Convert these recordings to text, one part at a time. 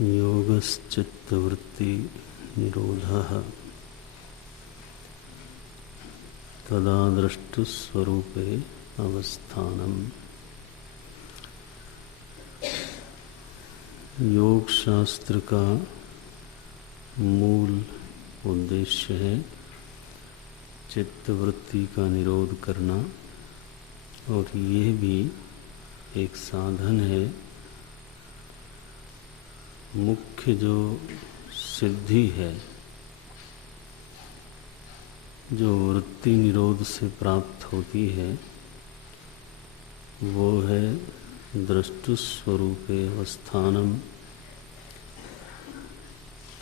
योगश्चित्तवृत्ति निरोधः तदा द्रष्टुस्वरूपे अवस्थानम्। योग शास्त्र का मूल उद्देश्य है चित्तवृत्ति का निरोध करना, और ये भी एक साधन है। मुख्य जो सिद्धि है जो वृत्ति निरोध से प्राप्त होती है वो है दृष्टुस्वरूपे अवस्थानम्।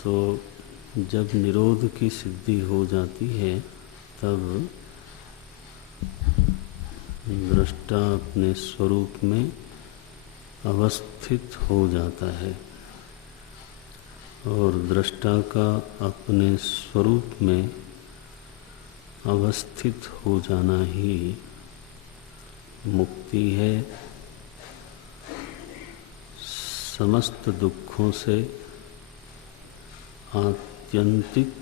तो जब निरोध की सिद्धि हो जाती है तब दृष्टा अपने स्वरूप में अवस्थित हो जाता है, और दृष्टा का अपने स्वरूप में अवस्थित हो जाना ही मुक्ति है। समस्त दुखों से आत्यंतिक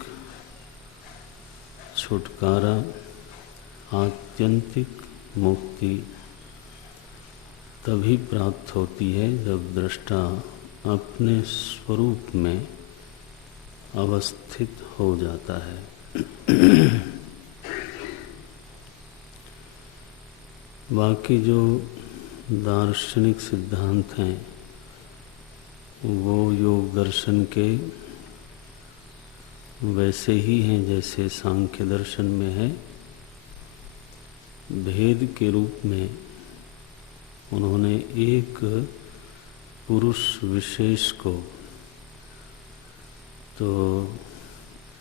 छुटकारा, आत्यंतिक मुक्ति तभी प्राप्त होती है जब दृष्टा अपने स्वरूप में अवस्थित हो जाता है। बाकी जो दार्शनिक सिद्धांत हैं वो योग दर्शन के वैसे ही हैं जैसे सांख्य दर्शन में है। भेद के रूप में उन्होंने एक पुरुष विशेष को तो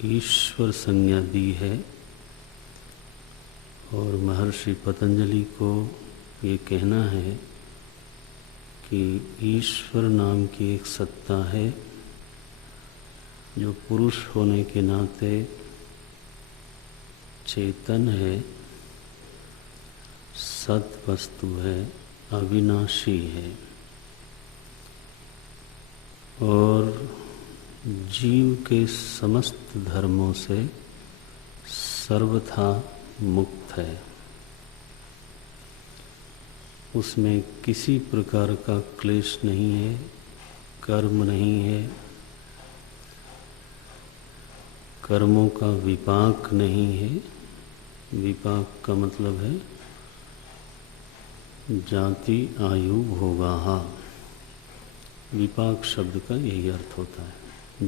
ईश्वर संज्ञा दी है, और महर्षि पतंजलि को ये कहना है कि ईश्वर नाम की एक सत्ता है जो पुरुष होने के नाते चेतन है, सत वस्तु है, अविनाशी है, और जीव के समस्त धर्मों से सर्वथा मुक्त है। उसमें किसी प्रकार का क्लेश नहीं है, कर्म नहीं है, कर्मों का विपाक नहीं है। विपाक का मतलब है जाति आयु भोगाहा। विपाक शब्द का यही अर्थ होता है,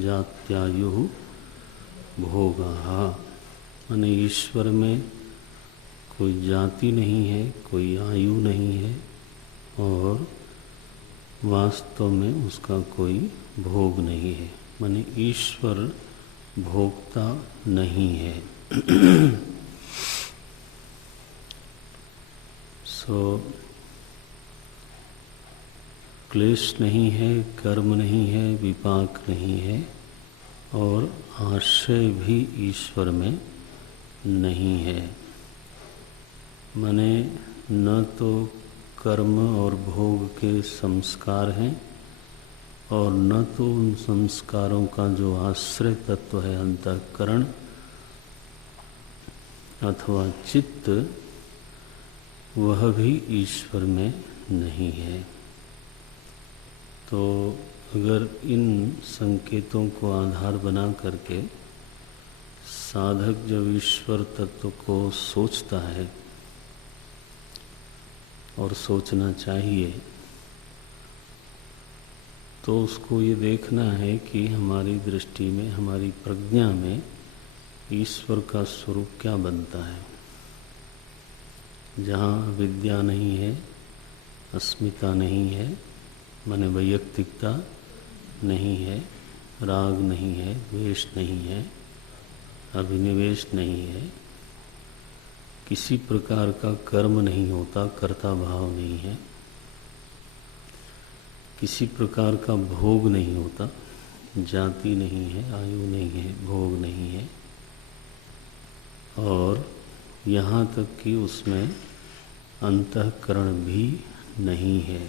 जात्यायु भोगाहा। माने ईश्वर में कोई जाति नहीं है, कोई आयु नहीं है, और वास्तव में उसका कोई भोग नहीं है। माने ईश्वर भोक्ता नहीं है। क्लेश नहीं है, कर्म नहीं है, विपाक नहीं है, और आश्रय भी ईश्वर में नहीं है। माने न तो कर्म और भोग के संस्कार हैं, और न तो उन संस्कारों का जो आश्रय तत्व है अंतःकरण अथवा चित्त, वह भी ईश्वर में नहीं है। तो अगर इन संकेतों को आधार बना करके साधक जब ईश्वर तत्व को सोचता है, और सोचना चाहिए, तो उसको ये देखना है कि हमारी दृष्टि में, हमारी प्रज्ञा में ईश्वर का स्वरूप क्या बनता है। जहाँ विद्या नहीं है, अस्मिता नहीं है, माने वैयक्तिकता नहीं है, राग नहीं है, द्वेष नहीं है, अभिनिवेश नहीं है, किसी प्रकार का कर्म नहीं होता, कर्ता भाव नहीं है, किसी प्रकार का भोग नहीं होता, जाति नहीं है, आयु नहीं है, भोग नहीं है, और यहाँ तक कि उसमें अंतःकरण भी नहीं है।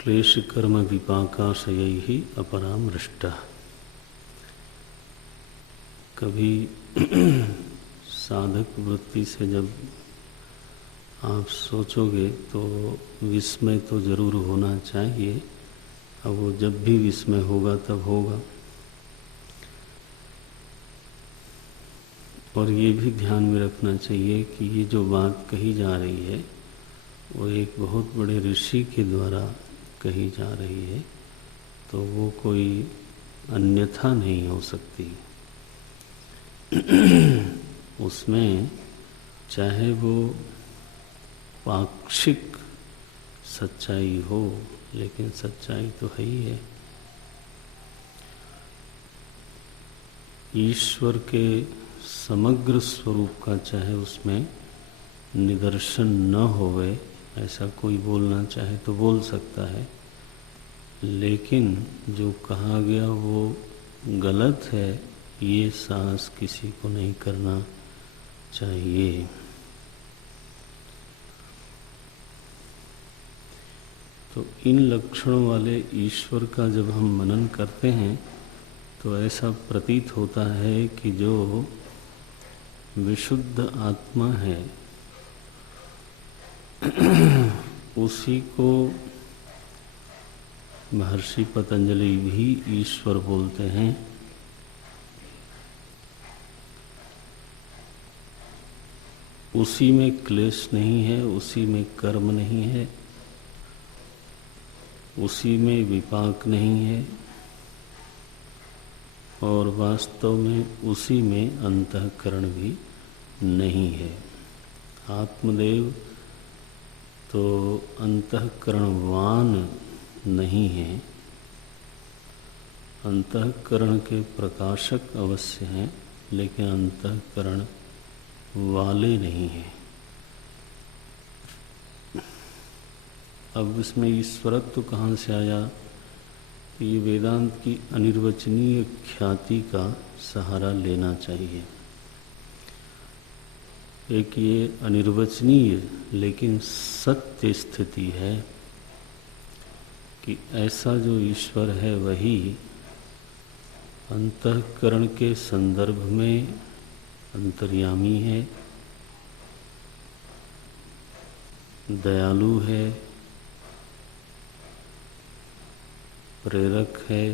क्लेश कर्म विपाकाशयैहि अपरामृष्टः। कभी साधक वृत्ति से जब आप सोचोगे तो विस्मय तो जरूर होना चाहिए। अब वो जब भी विस्मय होगा तब होगा। और ये भी ध्यान में रखना चाहिए कि ये जो बात कही जा रही है वो एक बहुत बड़े ऋषि के द्वारा कही जा रही है, तो वो कोई अन्यथा नहीं हो सकती। उसमें चाहे वो पाक्षिक सच्चाई हो, लेकिन सच्चाई तो है ही है। ईश्वर के समग्र स्वरूप का चाहे उसमें निदर्शन न होवे, ऐसा कोई बोलना चाहे तो बोल सकता है, लेकिन जो कहा गया वो गलत है, ये साहस किसी को नहीं करना चाहिए। तो इन लक्षणों वाले ईश्वर का जब हम मनन करते हैं तो ऐसा प्रतीत होता है कि जो विशुद्ध आत्मा है उसी को महर्षि पतंजलि भी ईश्वर बोलते हैं। उसी में क्लेश नहीं है, उसी में कर्म नहीं है, उसी में विपाक नहीं है, और वास्तव में उसी में अंतःकरण भी नहीं है। आत्मदेव तो अंतःकरणवान नहीं है, अंतःकरण के प्रकाशक अवश्य हैं, लेकिन अंतःकरण वाले नहीं हैं। अब इसमें ईश्वरत्व कहाँ से आया? ये वेदांत की अनिर्वचनीय ख्याति का सहारा लेना चाहिए। एक ये अनिर्वचनीय लेकिन सत्य स्थिति है कि ऐसा जो ईश्वर है वही अंतःकरण के संदर्भ में अंतर्यामी है, दयालु है, प्रेरक है,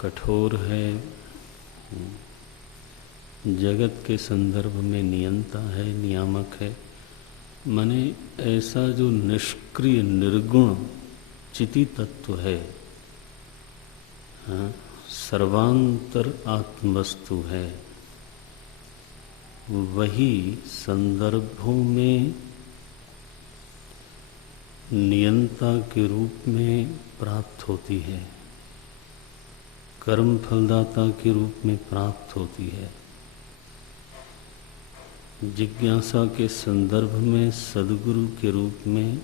कठोर है, जगत के संदर्भ में नियंता है, नियामक है। माने ऐसा जो निष्क्रिय निर्गुण चिति तत्व है, सर्वांतर आत्मवस्तु है, वही संदर्भों में नियंता के रूप में प्राप्त होती है, कर्म फलदाता के रूप में प्राप्त होती है, जिज्ञासा के संदर्भ में सद्गुरु के रूप में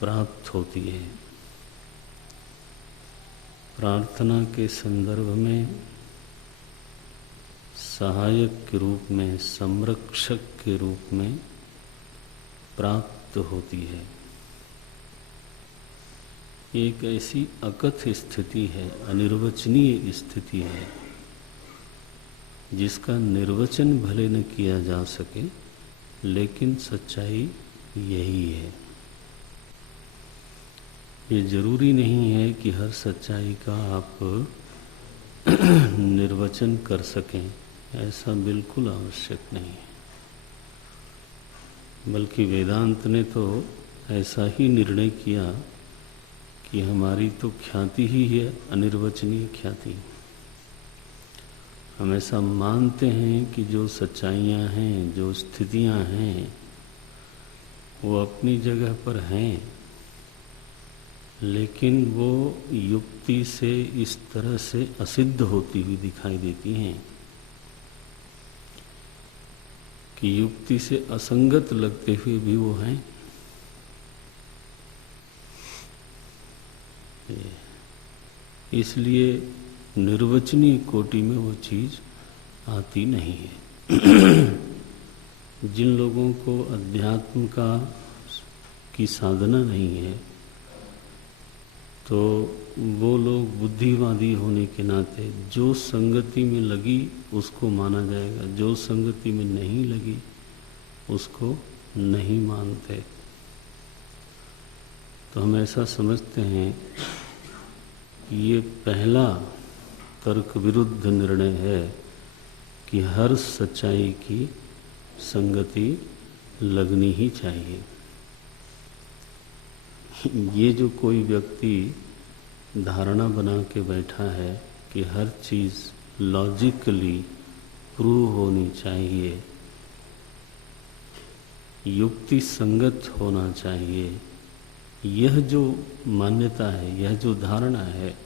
प्राप्त होती है, प्रार्थना के संदर्भ में सहायक के रूप में, संरक्षक के रूप में प्राप्त होती है। एक ऐसी अकथ स्थिति है, अनिर्वचनीय स्थिति है, जिसका निर्वचन भले न किया जा सके, लेकिन सच्चाई यही है। ये जरूरी नहीं है कि हर सच्चाई का आप निर्वचन कर सकें, ऐसा बिल्कुल आवश्यक नहीं है। बल्कि वेदांत ने तो ऐसा ही निर्णय किया कि हमारी तो ख्याति ही है अनिर्वचनीय ख्याति। हम ऐसा मानते हैं कि जो सच्चाइयाँ हैं, जो स्थितियाँ हैं, वो अपनी जगह पर हैं, लेकिन वो युक्ति से इस तरह से असिद्ध होती हुई दिखाई देती हैं कि युक्ति से असंगत लगते हुए भी वो हैं। इसलिए निर्वचनीय कोटि में वो चीज़ आती नहीं है। जिन लोगों को अध्यात्म की साधना नहीं है, तो वो लोग बुद्धिवादी होने के नाते जो संगति में लगी उसको माना जाएगा, जो संगति में नहीं लगी उसको नहीं मानते। तो हम ऐसा समझते हैं कि ये पहला तर्क विरुद्ध निर्णय है कि हर सच्चाई की संगति लगनी ही चाहिए। ये जो कोई व्यक्ति धारणा बना के बैठा है कि हर चीज़ लॉजिकली प्रूव होनी चाहिए, युक्ति संगत होना चाहिए, यह जो मान्यता है, यह जो धारणा है,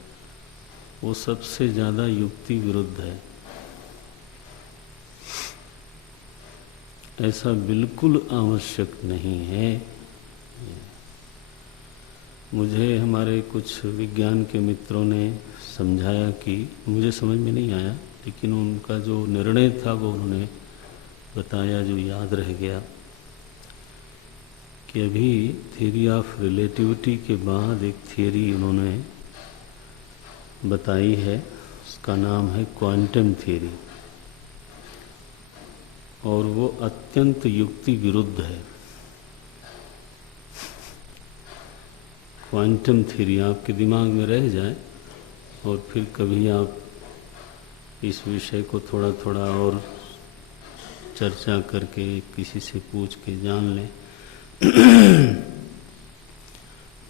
वो सबसे ज़्यादा युक्ति विरुद्ध है। ऐसा बिल्कुल आवश्यक नहीं है। मुझे हमारे कुछ विज्ञान के मित्रों ने समझाया कि मुझे समझ में नहीं आया, लेकिन उनका जो निर्णय था वो उन्होंने बताया जो याद रह गया कि अभी थ्योरी ऑफ रिलेटिविटी के बाद एक थ्योरी उन्होंने बताई है, उसका नाम है क्वांटम थ्योरी, और वो अत्यंत युक्ति विरुद्ध है। क्वांटम थ्योरी आपके दिमाग में रह जाए और फिर कभी आप इस विषय को थोड़ा थोड़ा और चर्चा करके किसी से पूछ के जान लें।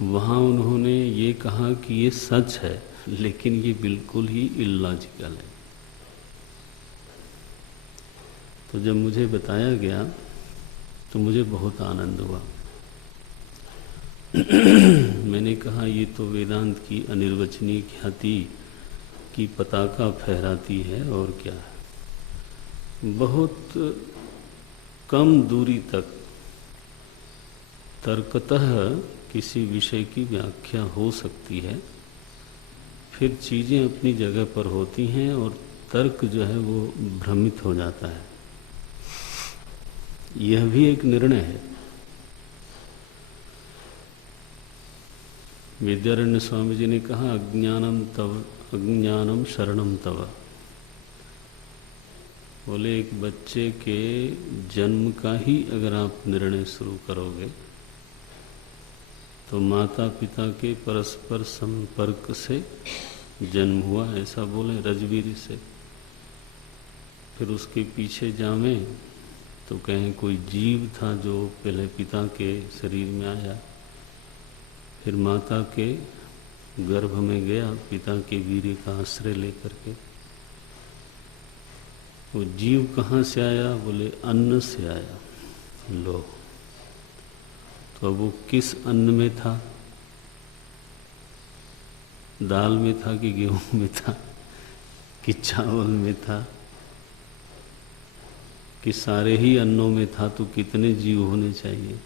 वहाँ उन्होंने ये कहा कि ये सच है, लेकिन ये बिल्कुल ही इलॉजिकल है। तो जब मुझे बताया गया तो मुझे बहुत आनंद हुआ। मैंने कहा ये तो वेदांत की अनिर्वचनीय ख्याति की पताका फहराती है और क्या है। बहुत कम दूरी तक तर्कतः किसी विषय की व्याख्या हो सकती है, फिर चीज़ें अपनी जगह पर होती हैं और तर्क जो है वो भ्रमित हो जाता है। यह भी एक निर्णय है। विद्यारण्य स्वामी जी ने कहा अज्ञानम शरणम तव। बोले एक बच्चे के जन्म का ही अगर आप निर्णय शुरू करोगे तो माता पिता के परस्पर संपर्क से जन्म हुआ, ऐसा बोले रजवीर से। फिर उसके पीछे जावें तो कहें कोई जीव था जो पहले पिता के शरीर में आया, फिर माता के गर्भ में गया पिता के वीर्य का आश्रय लेकर के। वो जीव कहाँ से आया? बोले अन्न से आया। लो, तो अब वो किस अन्न में था? दाल में था कि गेहूं में था कि चावल में था कि सारे ही अन्नों में था? तो कितने जीव होने चाहिए?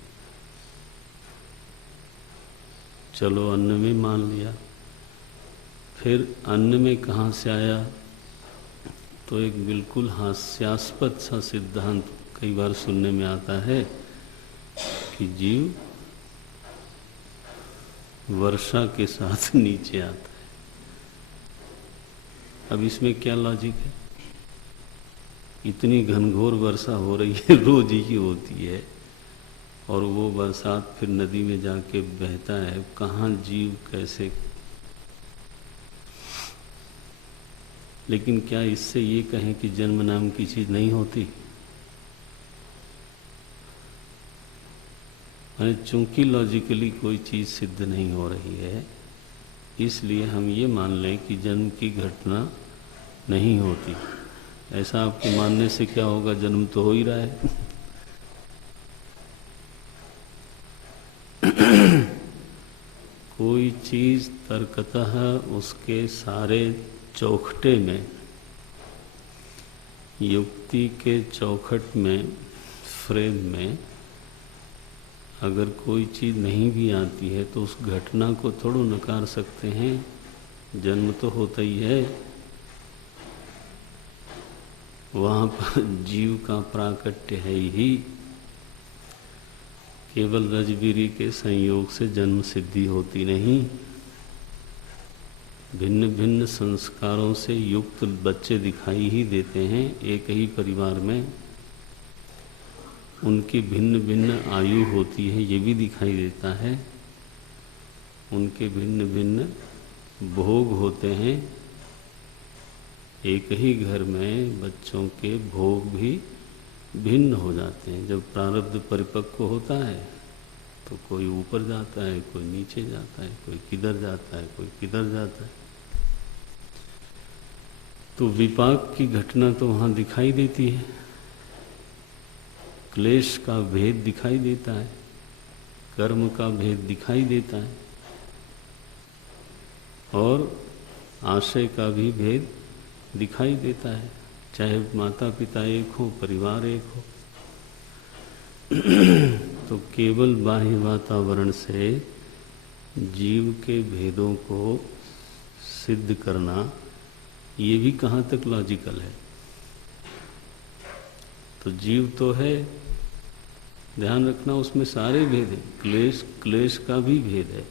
चलो अन्न में मान लिया। फिर अन्न में कहाँ से आया? तो एक बिल्कुल हास्यास्पद सा सिद्धांत कई बार सुनने में आता है कि जीव वर्षा के साथ नीचे आता है। अब इसमें क्या लॉजिक है? इतनी घनघोर वर्षा हो रही है, रोज ही होती है, और वो बरसात फिर नदी में जाके बहता है। कहाँ जीव कैसे? लेकिन क्या इससे ये कहें कि जन्म नाम की चीज नहीं होती? चूंकि लॉजिकली कोई चीज सिद्ध नहीं हो रही है, इसलिए हम ये मान लें कि जन्म की घटना नहीं होती। ऐसा आपको मानने से क्या होगा? जन्म तो हो ही रहा है। कोई चीज तर्कतः उसके सारे चौखटे में, युक्ति के चौखट में, फ्रेम में अगर कोई चीज नहीं भी आती है तो उस घटना को थोड़ा नकार सकते हैं। जन्म तो होता ही है, वहाँ पर जीव का प्राकट्य है ही। केवल रजबीरी के संयोग से जन्म सिद्धि होती नहीं। भिन्न भिन्न संस्कारों से युक्त बच्चे दिखाई ही देते हैं एक ही परिवार में। उनकी भिन्न भिन्न आयु होती है, ये भी दिखाई देता है। उनके भिन्न भिन्न भोग होते हैं। एक ही घर में बच्चों के भोग भी भिन्न हो जाते हैं। जब प्रारब्ध परिपक्व होता है तो कोई ऊपर जाता है, कोई नीचे जाता है, कोई किधर जाता है, कोई किधर जाता है। तो विपाक की घटना तो वहाँ दिखाई देती है। क्लेश का भेद दिखाई देता है, कर्म का भेद दिखाई देता है, और आशय का भी भेद दिखाई देता है। चाहे माता पिता एक हो, परिवार एक हो। तो केवल बाह्य वातावरण से जीव के भेदों को सिद्ध करना, ये भी कहाँ तक लॉजिकल है। तो जीव तो है, ध्यान रखना उसमें सारे भेद हैं। क्लेश का भी भेद है।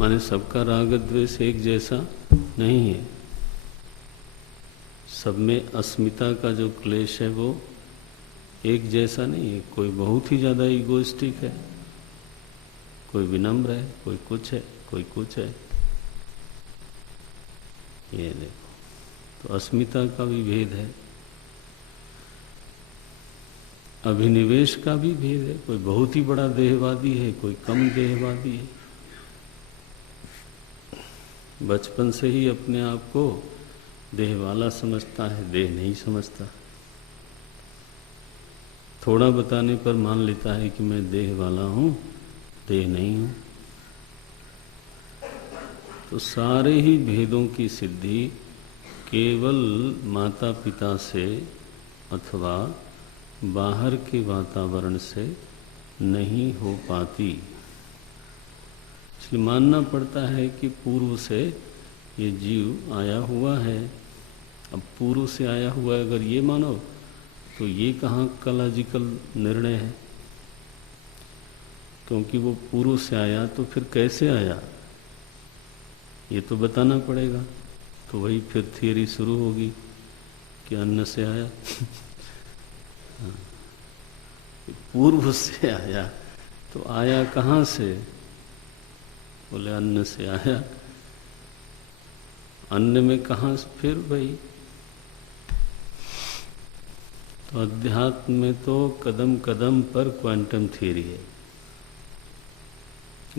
माने सबका राग द्वेष एक जैसा नहीं है। सब में अस्मिता का जो क्लेश है वो एक जैसा नहीं है। कोई बहुत ही ज़्यादा ईगोइस्टिक है, कोई विनम्र है, कोई कुछ है, कोई कुछ है। ये देखो, तो अस्मिता का भी भेद है। अभिनिवेश का भी भेद है। कोई बहुत ही बड़ा देहवादी है, कोई कम देहवादी है। बचपन से ही अपने आप को देह वाला समझता है, देह नहीं समझता। थोड़ा बताने पर मान लेता है कि मैं देह वाला हूँ, देह नहीं हूँ। तो सारे ही भेदों की सिद्धि केवल माता पिता से अथवा बाहर के वातावरण से नहीं हो पाती। इसलिए मानना पड़ता है कि पूर्व से ये जीव आया हुआ है। अब पूर्व से आया हुआ है अगर ये मानो तो ये कहाँ का लॉजिकल निर्णय है। क्योंकि वो पूर्व से आया तो फिर कैसे आया ये तो बताना पड़ेगा। तो वही फिर थियरी शुरू होगी कि अन्न से आया। पूर्व से आया तो आया कहाँ से? बोले अन्न से आया। अन्न में कहाँ से फिर भाई? तो अध्यात्म में तो कदम कदम पर क्वांटम थ्योरी है,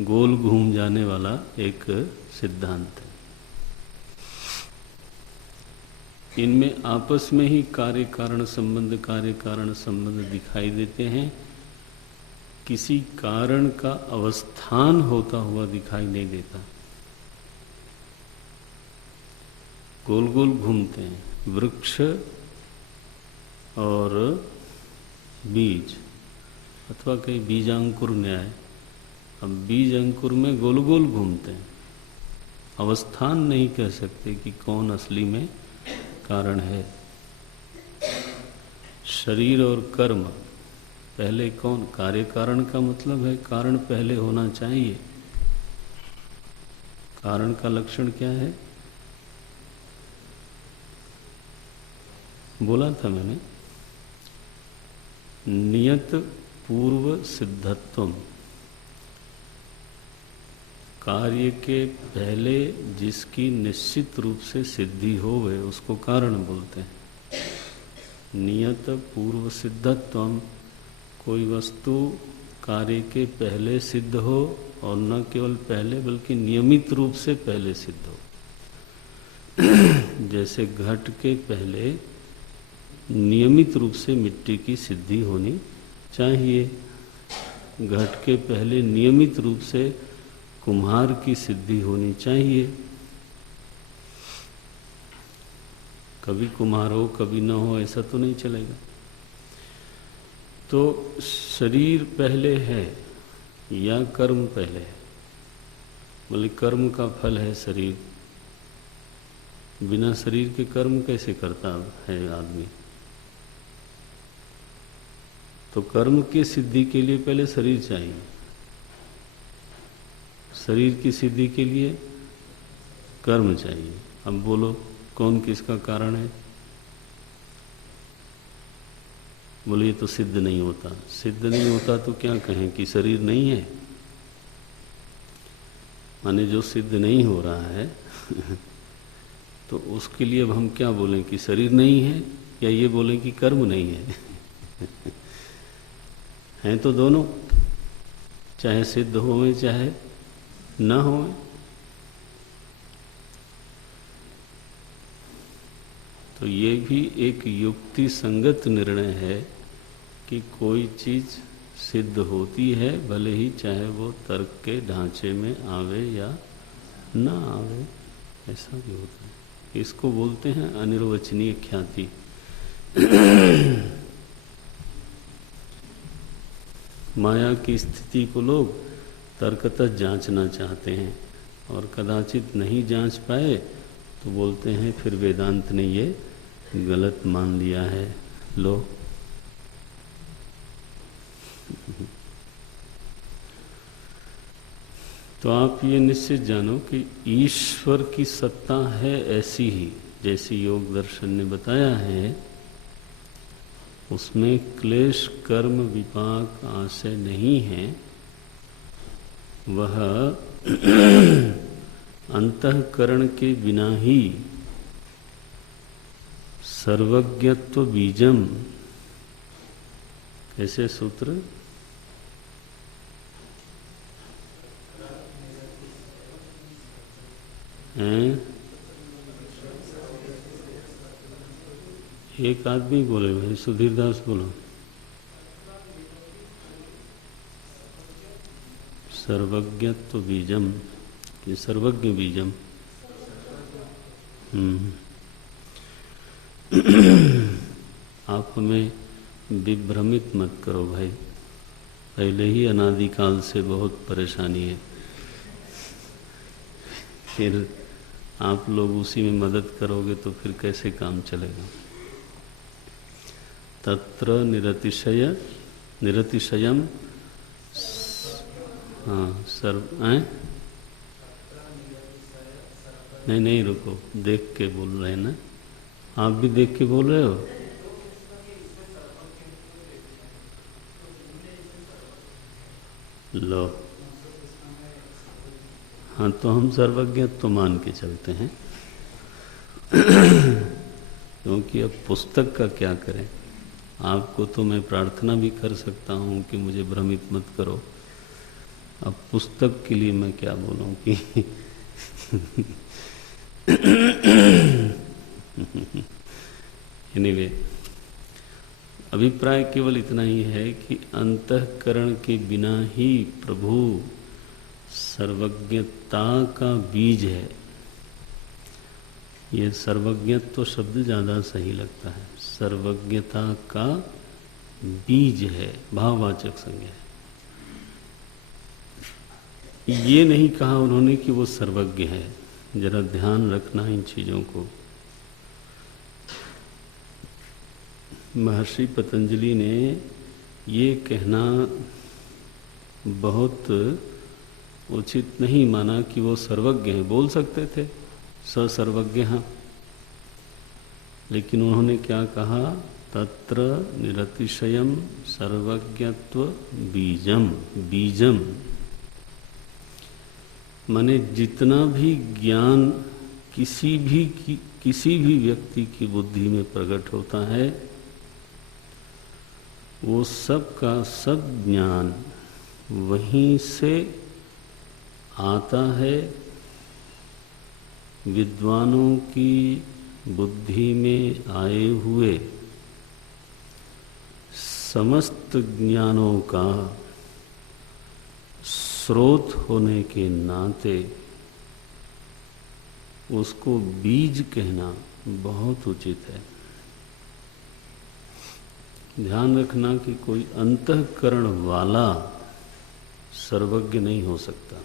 गोल घूम जाने वाला एक सिद्धांत है। इनमें आपस में ही कार्य कारण संबंध दिखाई देते हैं। किसी कारण का अवस्थान होता हुआ दिखाई नहीं देता। गोल गोल घूमते हैं वृक्ष और बीज, अथवा कहीं बीजांकुर न्याय। अब बीज अंकुर में गोल गोल घूमते हैं। अवस्थान नहीं कह सकते कि कौन असली में कारण है। शरीर और कर्म पहले कौन? कार्य कारण का मतलब है कारण पहले होना चाहिए। कारण का लक्षण क्या है? बोला था मैंने, नियत पूर्व सिद्धत्वम। कार्य के पहले जिसकी निश्चित रूप से सिद्धि हो गए उसको कारण बोलते हैं। नियत पूर्व सिद्धत्वम, कोई वस्तु कार्य के पहले सिद्ध हो, और न केवल पहले बल्कि नियमित रूप से पहले सिद्ध हो। जैसे घट के पहले नियमित रूप से मिट्टी की सिद्धि होनी चाहिए। घट के पहले नियमित रूप से कुम्हार की सिद्धि होनी चाहिए। कभी कुम्हार हो कभी न हो ऐसा तो नहीं चलेगा। तो शरीर पहले है या कर्म पहले है? बोले कर्म का फल है शरीर। बिना शरीर के कर्म कैसे करता है आदमी? तो कर्म की सिद्धि के लिए पहले शरीर चाहिए, शरीर की सिद्धि के लिए कर्म चाहिए। अब बोलो कौन किसका कारण है? बोले ये तो सिद्ध नहीं होता। सिद्ध नहीं होता तो क्या कहें कि शरीर नहीं है? माने जो सिद्ध नहीं हो रहा है तो उसके लिए अब हम क्या बोलें कि शरीर नहीं है, या ये बोलें कि कर्म नहीं है? हैं तो दोनों, चाहे सिद्ध होवे चाहे न होवे। तो ये भी एक युक्ति संगत निर्णय है कि कोई चीज सिद्ध होती है, भले ही चाहे वो तर्क के ढांचे में आवे या ना आवे, ऐसा भी होता है। इसको बोलते हैं अनिर्वचनीय ख्याति। माया की स्थिति को लोग तर्कतः जांचना चाहते हैं और कदाचित नहीं जांच पाए तो बोलते हैं फिर वेदांत ने ये गलत मान लिया है। लो, तो आप ये निश्चित जानो कि ईश्वर की सत्ता है ऐसी ही जैसी योग दर्शन ने बताया है, उसमें क्लेश कर्म विपाक आशय नहीं है। वह अंतःकरण के बिना ही सर्वज्ञत्व बीजम, कैसे सूत्र? हैं? एक आदमी बोले भाई, सुधीर दास बोलो। सर्वज्ञत्व बीजम कि सर्वज्ञ बीजम? आप हमें विभ्रमित मत करो भाई, पहले ही अनादिकाल से बहुत परेशानी है, फिर आप लोग उसी में मदद करोगे तो फिर कैसे काम चलेगा? तत्र निरतिशयम हाँ सर्व नहीं रुको, देख के बोल रहे हैं ना, आप भी देख के बोल रहे हो? लो, हाँ तो हम सर्वज्ञ तो मान के चलते हैं क्योंकि अब पुस्तक का क्या करें? आपको तो मैं प्रार्थना भी कर सकता हूँ कि मुझे भ्रमित मत करो, अब पुस्तक के लिए मैं क्या बोलूँ कि एनीवे, अभिप्राय केवल इतना ही है कि अंतःकरण के बिना ही प्रभु सर्वज्ञता का बीज है। ये सर्वज्ञत्व शब्द ज़्यादा सही लगता है, सर्वज्ञता का बीज है, भाववाचक संज्ञा है। ये नहीं कहा उन्होंने कि वो सर्वज्ञ है, जरा ध्यान रखना इन चीज़ों को। महर्षि पतंजलि ने ये कहना बहुत उचित नहीं माना कि वो सर्वज्ञ हैं। बोल सकते थे स सर्वज्ञ, लेकिन उन्होंने क्या कहा? तत्र निरतिशयम सर्वज्ञत्व बीजम। बीजम माने जितना भी ज्ञान किसी भी व्यक्ति की बुद्धि में प्रकट होता है, वो सब का सब ज्ञान वहीं से आता है। विद्वानों की बुद्धि में आए हुए समस्त ज्ञानों का स्रोत होने के नाते उसको बीज कहना बहुत उचित है। ध्यान रखना कि कोई अंतःकरण वाला सर्वज्ञ नहीं हो सकता।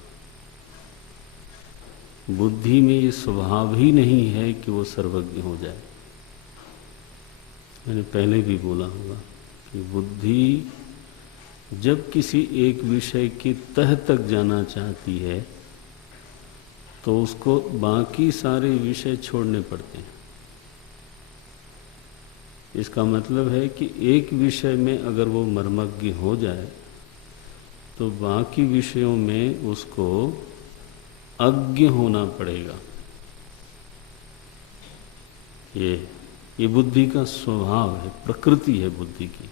बुद्धि में ये स्वभाव ही नहीं है कि वो सर्वज्ञ हो जाए। मैंने पहले भी बोला होगा कि बुद्धि जब किसी एक विषय की तह तक जाना चाहती है तो उसको बाकी सारे विषय छोड़ने पड़ते हैं। इसका मतलब है कि एक विषय में अगर वो मर्मज्ञ हो जाए तो बाकी विषयों में उसको अज्ञ होना पड़ेगा। ये बुद्धि का स्वभाव है, प्रकृति है बुद्धि की।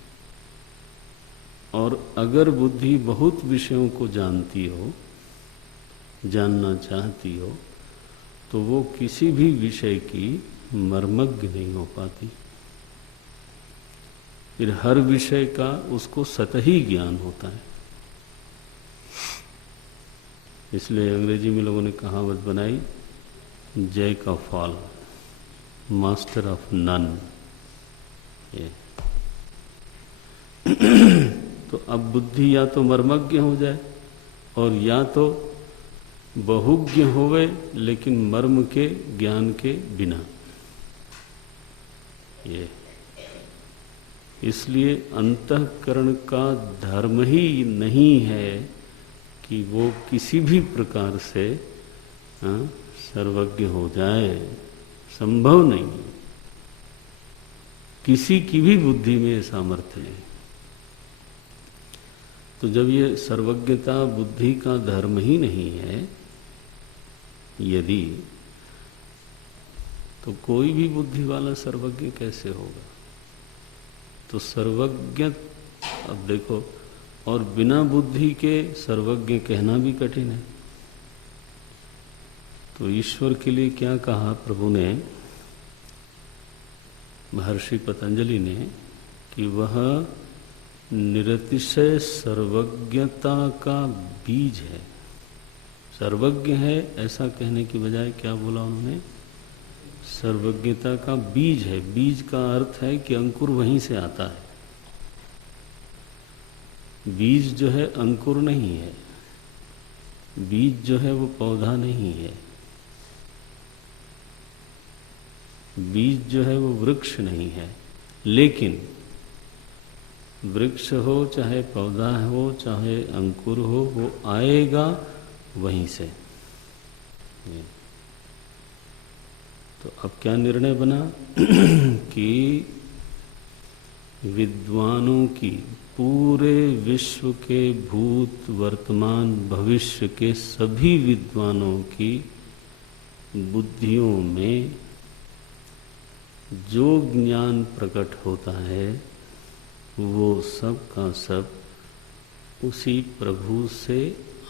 और अगर बुद्धि बहुत विषयों को जानती हो, जानना चाहती हो, तो वो किसी भी विषय की मर्मज्ञ नहीं हो पाती। फिर हर विषय का उसको सतही ज्ञान होता है। इसलिए अंग्रेजी में लोगों ने कहावत बनाई, jack of all, master of none. तो अब बुद्धि या तो मर्मज्ञ हो जाए और या तो बहुज्ञ होवे लेकिन मर्म के ज्ञान के बिना। ये इसलिए अंतःकरण का धर्म ही नहीं है कि वो किसी भी प्रकार से सर्वज्ञ हो जाए, संभव नहीं। किसी की भी बुद्धि में सामर्थ्य नहीं। तो जब ये सर्वज्ञता बुद्धि का धर्म ही नहीं है यदि, तो कोई भी बुद्धि वाला सर्वज्ञ कैसे होगा? तो सर्वज्ञ, अब देखो, और बिना बुद्धि के सर्वज्ञ कहना भी कठिन है। तो ईश्वर के लिए क्या कहा प्रभु ने, महर्षि पतंजलि ने, कि वह निरतिशय सर्वज्ञता का बीज है। सर्वज्ञ है ऐसा कहने की बजाय क्या बोला उन्होंने? सर्वज्ञता का बीज है। बीज का अर्थ है कि अंकुर वहीं से आता है। बीज जो है अंकुर नहीं है, बीज जो है वो पौधा नहीं है, बीज जो है वो वृक्ष नहीं है। लेकिन वृक्ष हो चाहे पौधा हो चाहे अंकुर हो, वो आएगा वहीं से। तो अब क्या निर्णय बना कि विद्वानों की, पूरे विश्व के भूत वर्तमान भविष्य के सभी विद्वानों की बुद्धियों में जो ज्ञान प्रकट होता है वो सब का सब उसी प्रभु से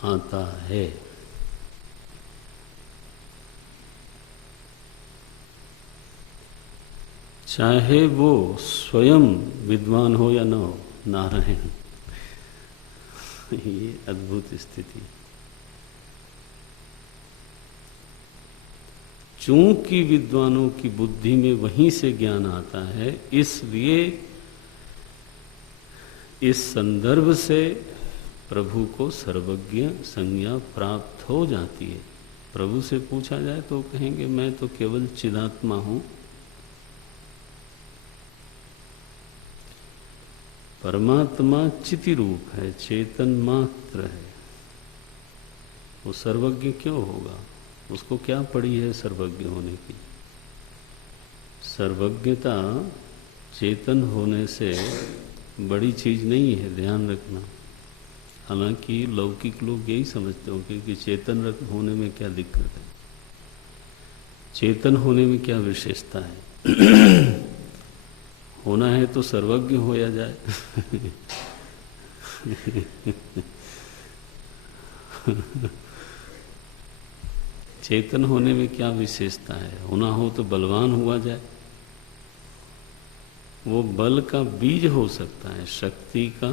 आता है। चाहे वो स्वयं विद्वान हो या न हो। नारायण, ये अद्भुत स्थिति। चूंकि विद्वानों की बुद्धि में वहीं से ज्ञान आता है, इसलिए इस संदर्भ से प्रभु को सर्वज्ञ संज्ञा प्राप्त हो जाती है। प्रभु से पूछा जाए तो कहेंगे मैं तो केवल चिदात्मा हूं। परमात्मा चिति रूप है, चेतन मात्र है। वो सर्वज्ञ क्यों होगा? उसको क्या पड़ी है सर्वज्ञ होने की? सर्वज्ञता चेतन होने से बड़ी चीज नहीं है, ध्यान रखना। हालांकि लौकिक लोग यही समझते होंगे कि चेतन होने में क्या दिक्कत है, चेतन होने में क्या विशेषता है। होना है तो सर्वज्ञ होया जाए। चेतन होने में क्या विशेषता है? होना हो तो बलवान हुआ जाए। वो बल का बीज हो सकता है, शक्ति का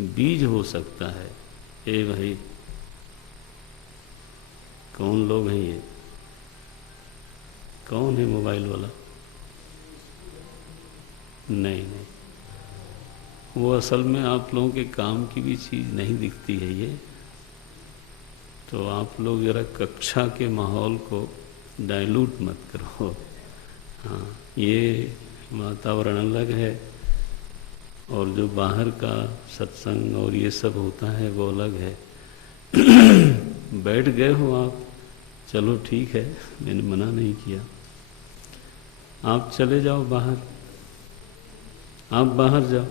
बीज हो सकता है। ए भाई, कौन लोग हैं ये? कौन है मोबाइल वाला? नहीं, वो असल में आप लोगों के काम की भी चीज नहीं दिखती है। ये तो आप लोग जरा कक्षा के माहौल को डाइल्यूट मत करो। हाँ, ये वातावरण अलग है और जो बाहर का सत्संग और ये सब होता है वो अलग है। बैठ गए हो आप, चलो ठीक है, मैंने मना नहीं किया। आप चले जाओ बाहर, आप बाहर जाओ,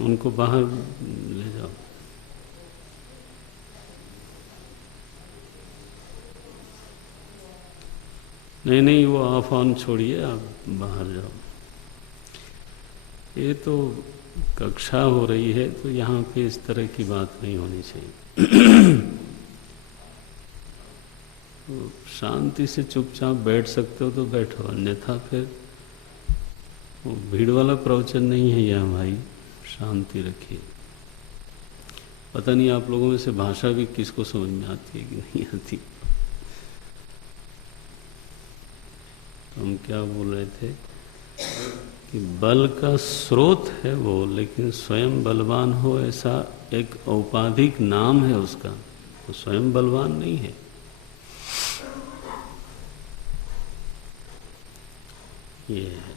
उनको बाहर ले जाओ। नहीं नहीं, वो ऑफ ऑन छोड़िए, आप बाहर जाओ। ये तो कक्षा हो रही है, तो यहाँ पे इस तरह की बात नहीं होनी चाहिए। तो शांति से चुपचाप बैठ सकते हो तो बैठो, अन्यथा फिर वो भीड़ वाला प्रवचन नहीं है यहाँ भाई, शांति रखिए। पता नहीं आप लोगों में से भाषा भी किसको समझ में आती है कि नहीं आती। हम क्या बोल रहे थे कि बल का स्रोत है वो, लेकिन स्वयं बलवान हो ऐसा एक औपाधिक नाम है उसका, वो स्वयं बलवान नहीं है। ये है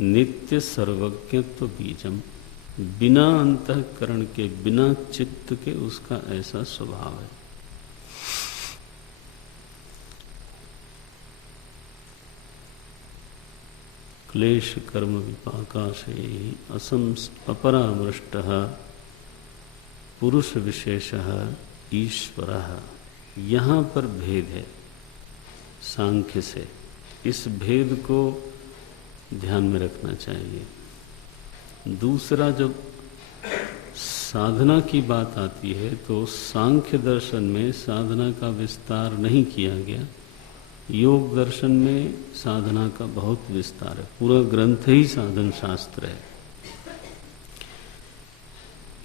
नित्य सर्वज्ञत्व बीजम, बिना अंतःकरण के, बिना चित्त के उसका ऐसा स्वभाव है। क्लेश कर्म विपाकाशे अपरामृष्टः पुरुष विशेषः ईश्वरः। यहाँ पर भेद है सांख्य से, इस भेद को ध्यान में रखना चाहिए। दूसरा, जब साधना की बात आती है तो सांख्य दर्शन में साधना का विस्तार नहीं किया गया, योग दर्शन में साधना का बहुत विस्तार है, पूरा ग्रंथ ही साधन शास्त्र है।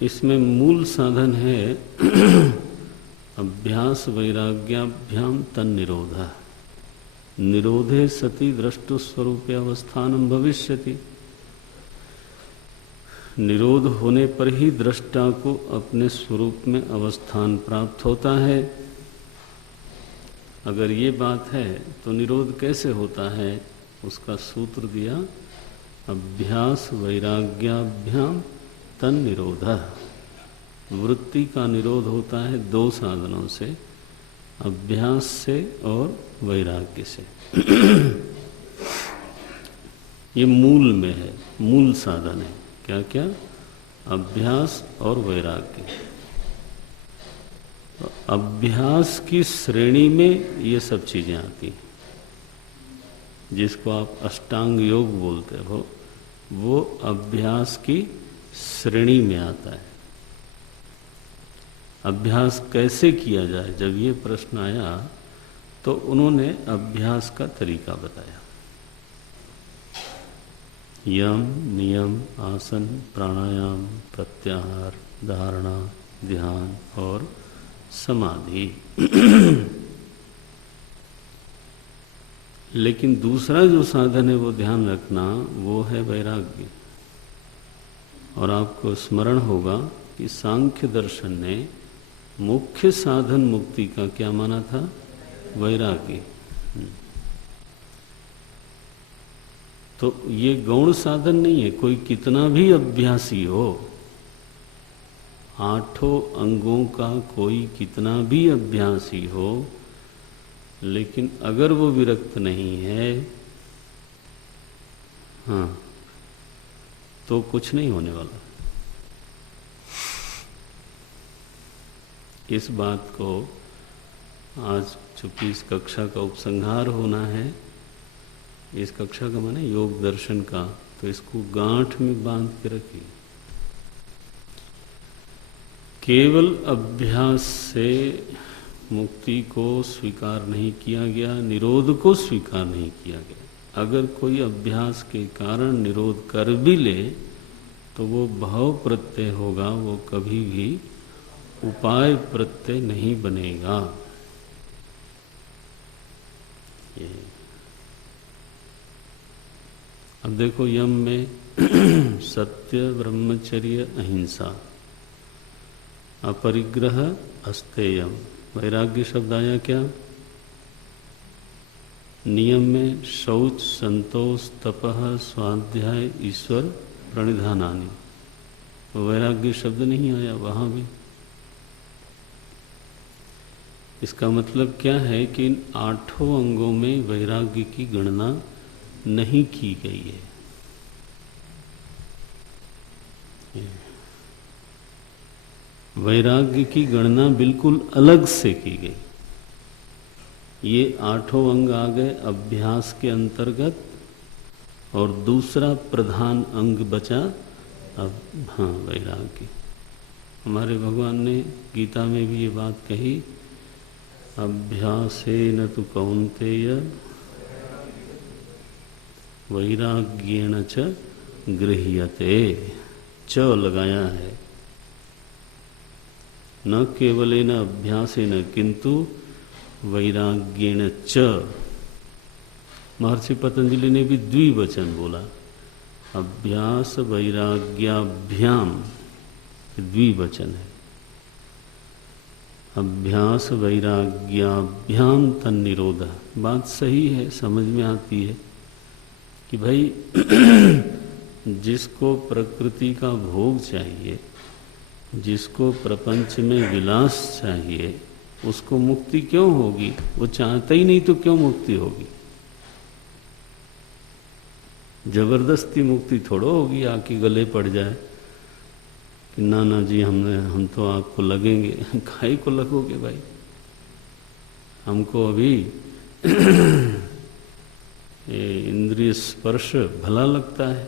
इसमें मूल साधन है अभ्यास वैराग्याभ्याम तन निरोधा, निरोधे सति द्रष्टु स्वरूपे अवस्थानम भविष्यति। निरोध होने पर ही दृष्टा को अपने स्वरूप में अवस्थान प्राप्त होता है। अगर ये बात है तो निरोध कैसे होता है, उसका सूत्र दिया अभ्यास वैराग्याभ्याम तन निरोधः। वृत्ति का निरोध होता है दो साधनों से, अभ्यास से और वैराग्य से। ये मूल में है, मूल साधन है। क्या क्या? अभ्यास और वैराग्य। तो अभ्यास की श्रेणी में ये सब चीजें आती हैं, जिसको आप अष्टांग योग बोलते हो, वो अभ्यास की श्रेणी में आता है। अभ्यास कैसे किया जाए, जब ये प्रश्न आया तो उन्होंने अभ्यास का तरीका बताया। यम, नियम, आसन, प्राणायाम, प्रत्याहार, धारणा, ध्यान और समाधि। लेकिन दूसरा जो साधन है वो ध्यान रखना, वो है वैराग्य। और आपको स्मरण होगा कि सांख्य दर्शन ने मुख्य साधन मुक्ति का क्या माना था? वैराग्य। तो ये गौण साधन नहीं है। कोई कितना भी अभ्यासी हो, आठों अंगों का कोई कितना भी अभ्यासी हो, लेकिन अगर वो विरक्त नहीं है, हाँ, तो कुछ नहीं होने वाला। इस बात को आज चूंकि इस कक्षा का उपसंहार होना है, इस कक्षा का माने योग दर्शन का, तो इसको गांठ में बांध के रखिए। केवल अभ्यास से मुक्ति को स्वीकार नहीं किया गया, निरोध को स्वीकार नहीं किया गया। अगर कोई अभ्यास के कारण निरोध कर भी ले तो वो भाव प्रत्यय होगा, वो कभी भी उपाय प्रत्यय नहीं बनेगा। ये अब देखो, यम में सत्य, ब्रह्मचर्य, अहिंसा, अपरिग्रह, अस्तेयम। वैराग्य शब्द आया क्या? नियम में शौच, संतोष, तपः, स्वाध्याय, ईश्वर प्रणिधानानि। वैराग्य शब्द नहीं आया वहां भी। इसका मतलब क्या है कि इन 8 अंगों में वैराग्य की गणना नहीं की गई है। वैराग्य की गणना बिल्कुल अलग से की गई। ये 8 अंग आ गए अभ्यास के अंतर्गत, और दूसरा प्रधान अंग बचा अब वैराग्य। हमारे भगवान ने गीता में भी ये बात कही, अभ्यासेन तु कौन्तेय वैराग्येण च गृह्यते। च लगाया है, न केवलेन अभ्यासेन किंतु वैराग्येण च। महर्षि पतंजलि ने भी द्विवचन बोला, अभ्यास वैराग्याभ्याम, द्विवचन है। अभ्यास वैराग्याभ्याम तन्निरोध। बात सही है, समझ में आती है कि भाई जिसको प्रकृति का भोग चाहिए, जिसको प्रपंच में विलास चाहिए, उसको मुक्ति क्यों होगी? वो चाहता ही नहीं तो क्यों मुक्ति होगी? जबरदस्ती मुक्ति थोड़ो होगी, आके गले पड़ जाए कि ना ना जी हम तो आपको लगेंगे। काहे को लगोगे भाई? हमको अभी इंद्रिय स्पर्श भला लगता है,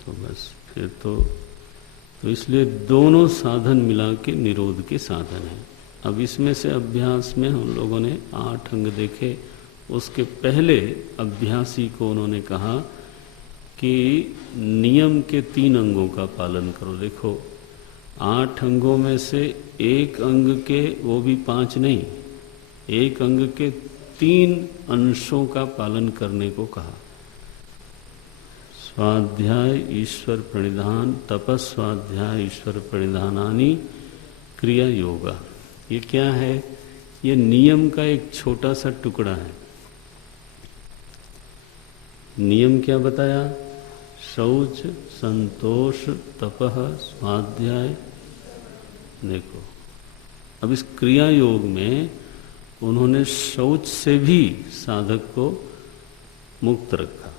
तो बस फिर तो इसलिए दोनों साधन मिला के निरोध के साधन हैं। अब इसमें से अभ्यास में हम लोगों ने 8 अंग देखे। उसके पहले अभ्यासी को उन्होंने कहा कि नियम के 3 अंगों का पालन करो। देखो 8 अंगों में से एक अंग के, वो भी 5 नहीं, एक अंग के 3 अंशों का पालन करने को कहा। स्वाध्याय, ईश्वर प्रणिधान, तपस्वाध्याय, ईश्वर प्रणिधानानि, क्रिया योगा। ये क्या है? ये नियम का एक छोटा सा टुकड़ा है। नियम क्या बताया? शौच, संतोष, तपः, स्वाध्याय। देखो अब इस क्रिया योग में उन्होंने शौच से भी साधक को मुक्त रखा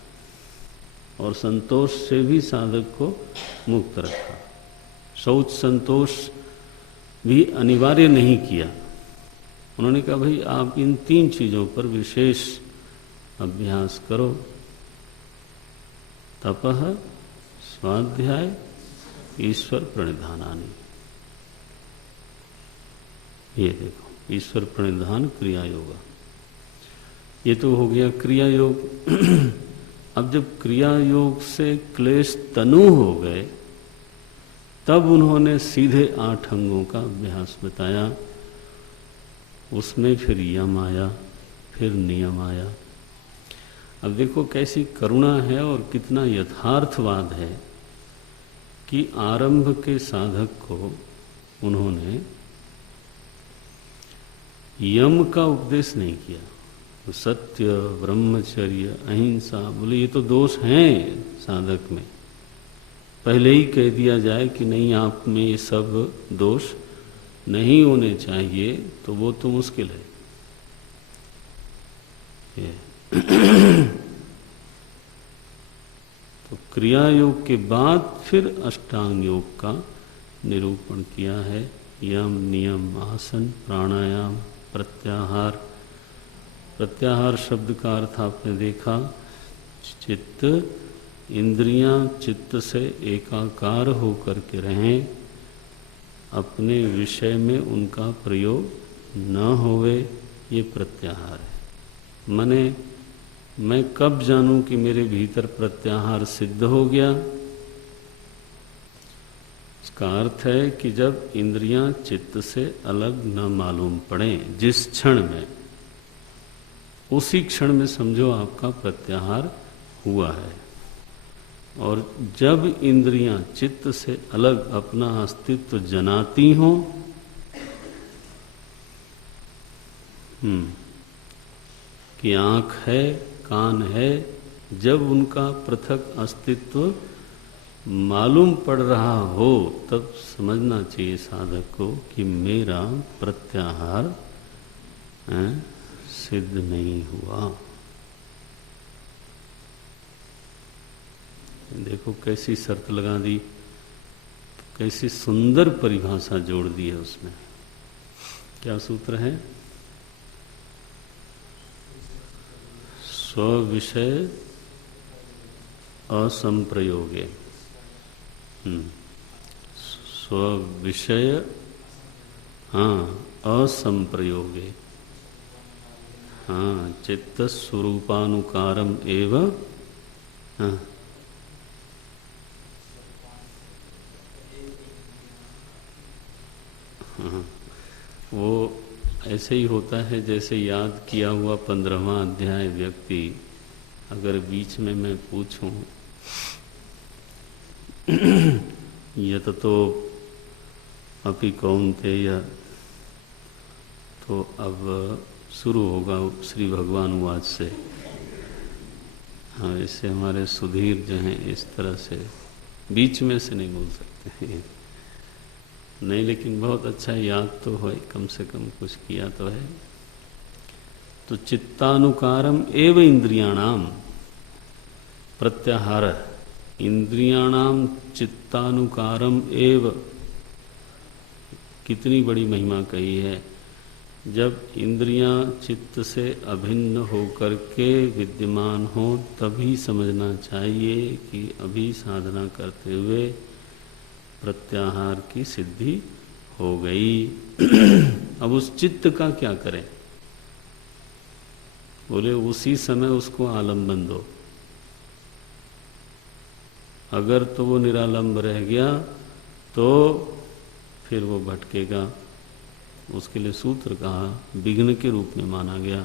और संतोष से भी साधक को मुक्त रखा। शौच संतोष भी अनिवार्य नहीं किया। उन्होंने कहा भाई आप इन 3 चीजों पर विशेष अभ्यास करो, तपः, स्वाध्याय, ईश्वर प्रणिधानानि। ये देखो ईश्वर प्रणिधान क्रिया योगा, ये तो हो गया क्रिया योग। अब जब क्रिया योग से क्लेश तनु हो गए, तब उन्होंने सीधे 8 अंगों का अभ्यास बताया। उसमें फिर यम आया, फिर नियम आया। अब देखो कैसी करुणा है और कितना यथार्थवाद है कि आरंभ के साधक को उन्होंने यम का उपदेश नहीं किया। सत्य, ब्रह्मचर्य, अहिंसा, बोले ये तो दोष हैं साधक में। पहले ही कह दिया जाए कि नहीं आप में ये सब दोष नहीं होने चाहिए, तो वो तो मुश्किल है। तो क्रिया योग के बाद फिर अष्टांग योग का निरूपण किया है। यम, नियम, आसन, प्राणायाम, प्रत्याहार। प्रत्याहार शब्द का अर्थ आपने देखा, चित्त, इंद्रियां चित्त से एकाकार होकर के रहें, अपने विषय में उनका प्रयोग न होवे, ये प्रत्याहार है। माने मैं कब जानूं कि मेरे भीतर प्रत्याहार सिद्ध हो गया? इसका अर्थ है कि जब इंद्रियां चित्त से अलग न मालूम पड़े, जिस क्षण में उसी क्षण में समझो आपका प्रत्याहार हुआ है। और जब इंद्रियां चित्त से अलग अपना अस्तित्व जनाती हों, कि आंख है, कान है, जब उनका पृथक अस्तित्व मालूम पड़ रहा हो, तब समझना चाहिए साधक को कि मेरा प्रत्याहार सिद्ध नहीं हुआ। देखो कैसी शर्त लगा दी, कैसी सुंदर परिभाषा जोड़ दी है उसमें। क्या सूत्र है? स्व-विषय असंप्रयोगे। स्व-विषय असंप्रयोगे। चित्त स्वरूपानुकारम एव वो ऐसे ही होता है जैसे याद किया हुआ 15वां अध्याय व्यक्ति अगर बीच में मैं पूछूं यत तो अपि कौन्तेय, तो अब शुरू होगा श्री भगवान वाच से। हाँ, इससे हमारे सुधीर जो हैं इस तरह से बीच में से नहीं बोल सकते हैं। नहीं, लेकिन बहुत अच्छा याद तो है, कम से कम कुछ किया तो है। तो चित्तानुकारम एव इंद्रियाणाम प्रत्याहार, इंद्रियाणाम चित्तानुकारम एव। कितनी बड़ी महिमा कही है। जब इंद्रियां चित्त से अभिन्न होकर के विद्यमान हो, तभी समझना चाहिए कि अभी साधना करते हुए प्रत्याहार की सिद्धि हो गई। अब उस चित्त का क्या करें? बोले उसी समय उसको आलम्बन दो। अगर तो वो निरालंब रह गया तो फिर वो भटकेगा। उसके लिए सूत्र कहा, विघ्न के रूप में माना गया।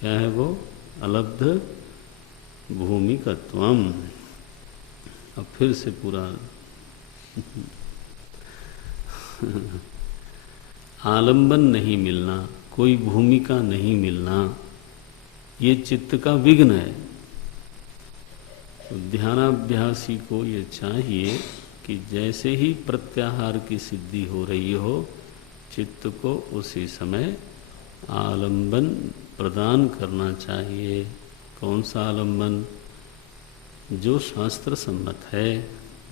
क्या है वो? अलब्ध भूमिकत्वम। अब फिर से पूरा आलंबन नहीं मिलना, कोई भूमिका नहीं मिलना, ये चित्त का विघ्न है। तो ध्यानाभ्यासी को ये चाहिए कि जैसे ही प्रत्याहार की सिद्धि हो रही हो, चित्त को उसी समय आलंबन प्रदान करना चाहिए। कौन सा आलंबन? जो शास्त्र सम्मत है,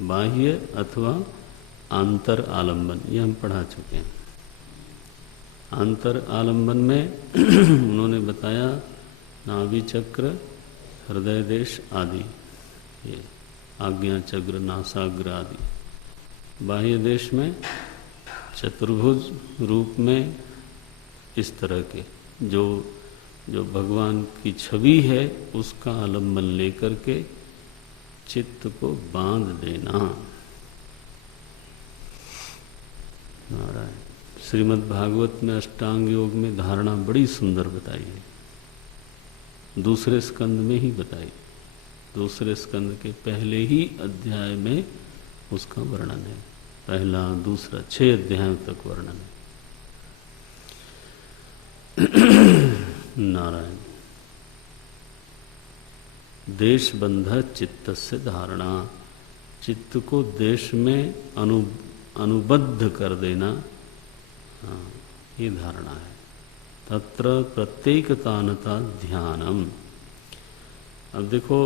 बाह्य अथवा आंतर आलंबन, ये हम पढ़ा चुके हैं। आंतर आलंबन में उन्होंने बताया नाभि चक्र, हृदय देश आदि, ये आज्ञा चक्र, नासाग्र आदि। बाह्य देश में चतुर्भुज रूप में इस तरह के जो भगवान की छवि है उसका आलंबन लेकर के चित्त को बांध देना। नारायण। श्रीमद् भागवत में अष्टांग योग में धारणा बड़ी सुंदर बताई है, दूसरे स्कंद में ही बताई। दूसरे स्कंद के पहले ही अध्याय में उसका वर्णन है। पहला, दूसरा, 6 अध्यायों तक वर्णन है। नारायण। देश बंध चित्त से धारणा, चित्त को देश में अनुबद्ध कर देना, ये धारणा है। तत्र प्रत्येकतानता ध्यानम। अब देखो,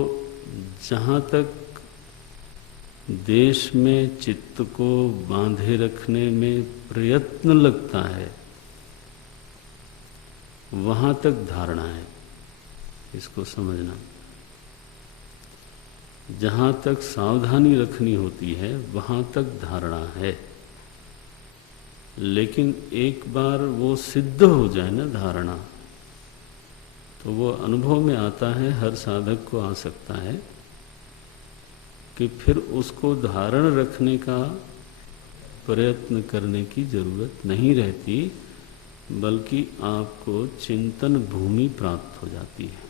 जहाँ तक देश में चित्त को बांधे रखने में प्रयत्न लगता है, वहाँ तक धारणा है। इसको समझना। जहाँ तक सावधानी रखनी होती है वहाँ तक धारणा है। लेकिन एक बार वो सिद्ध हो जाए ना धारणा, तो वो अनुभव में आता है, हर साधक को आ सकता है कि फिर उसको धारण रखने का प्रयत्न करने की जरूरत नहीं रहती। बल्कि आपको चिंतन भूमि प्राप्त हो जाती है।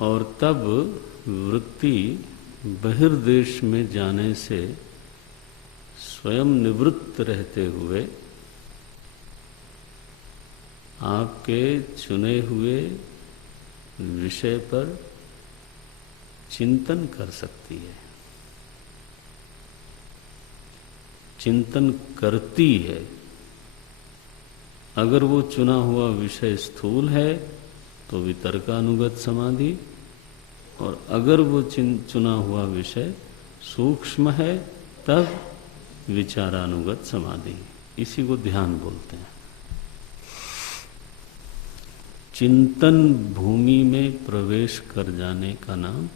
और तब वृत्ति बहिर्देश में जाने से स्वयं निवृत्त रहते हुए आपके चुने हुए विषय पर चिंतन कर सकती है, चिंतन करती है। अगर वो चुना हुआ विषय स्थूल है तो वितर्कानुगत समाधि, और अगर वो चुना हुआ विषय सूक्ष्म है तब विचारानुगत समाधि। इसी को ध्यान बोलते हैं। चिंतन भूमि में प्रवेश कर जाने का नाम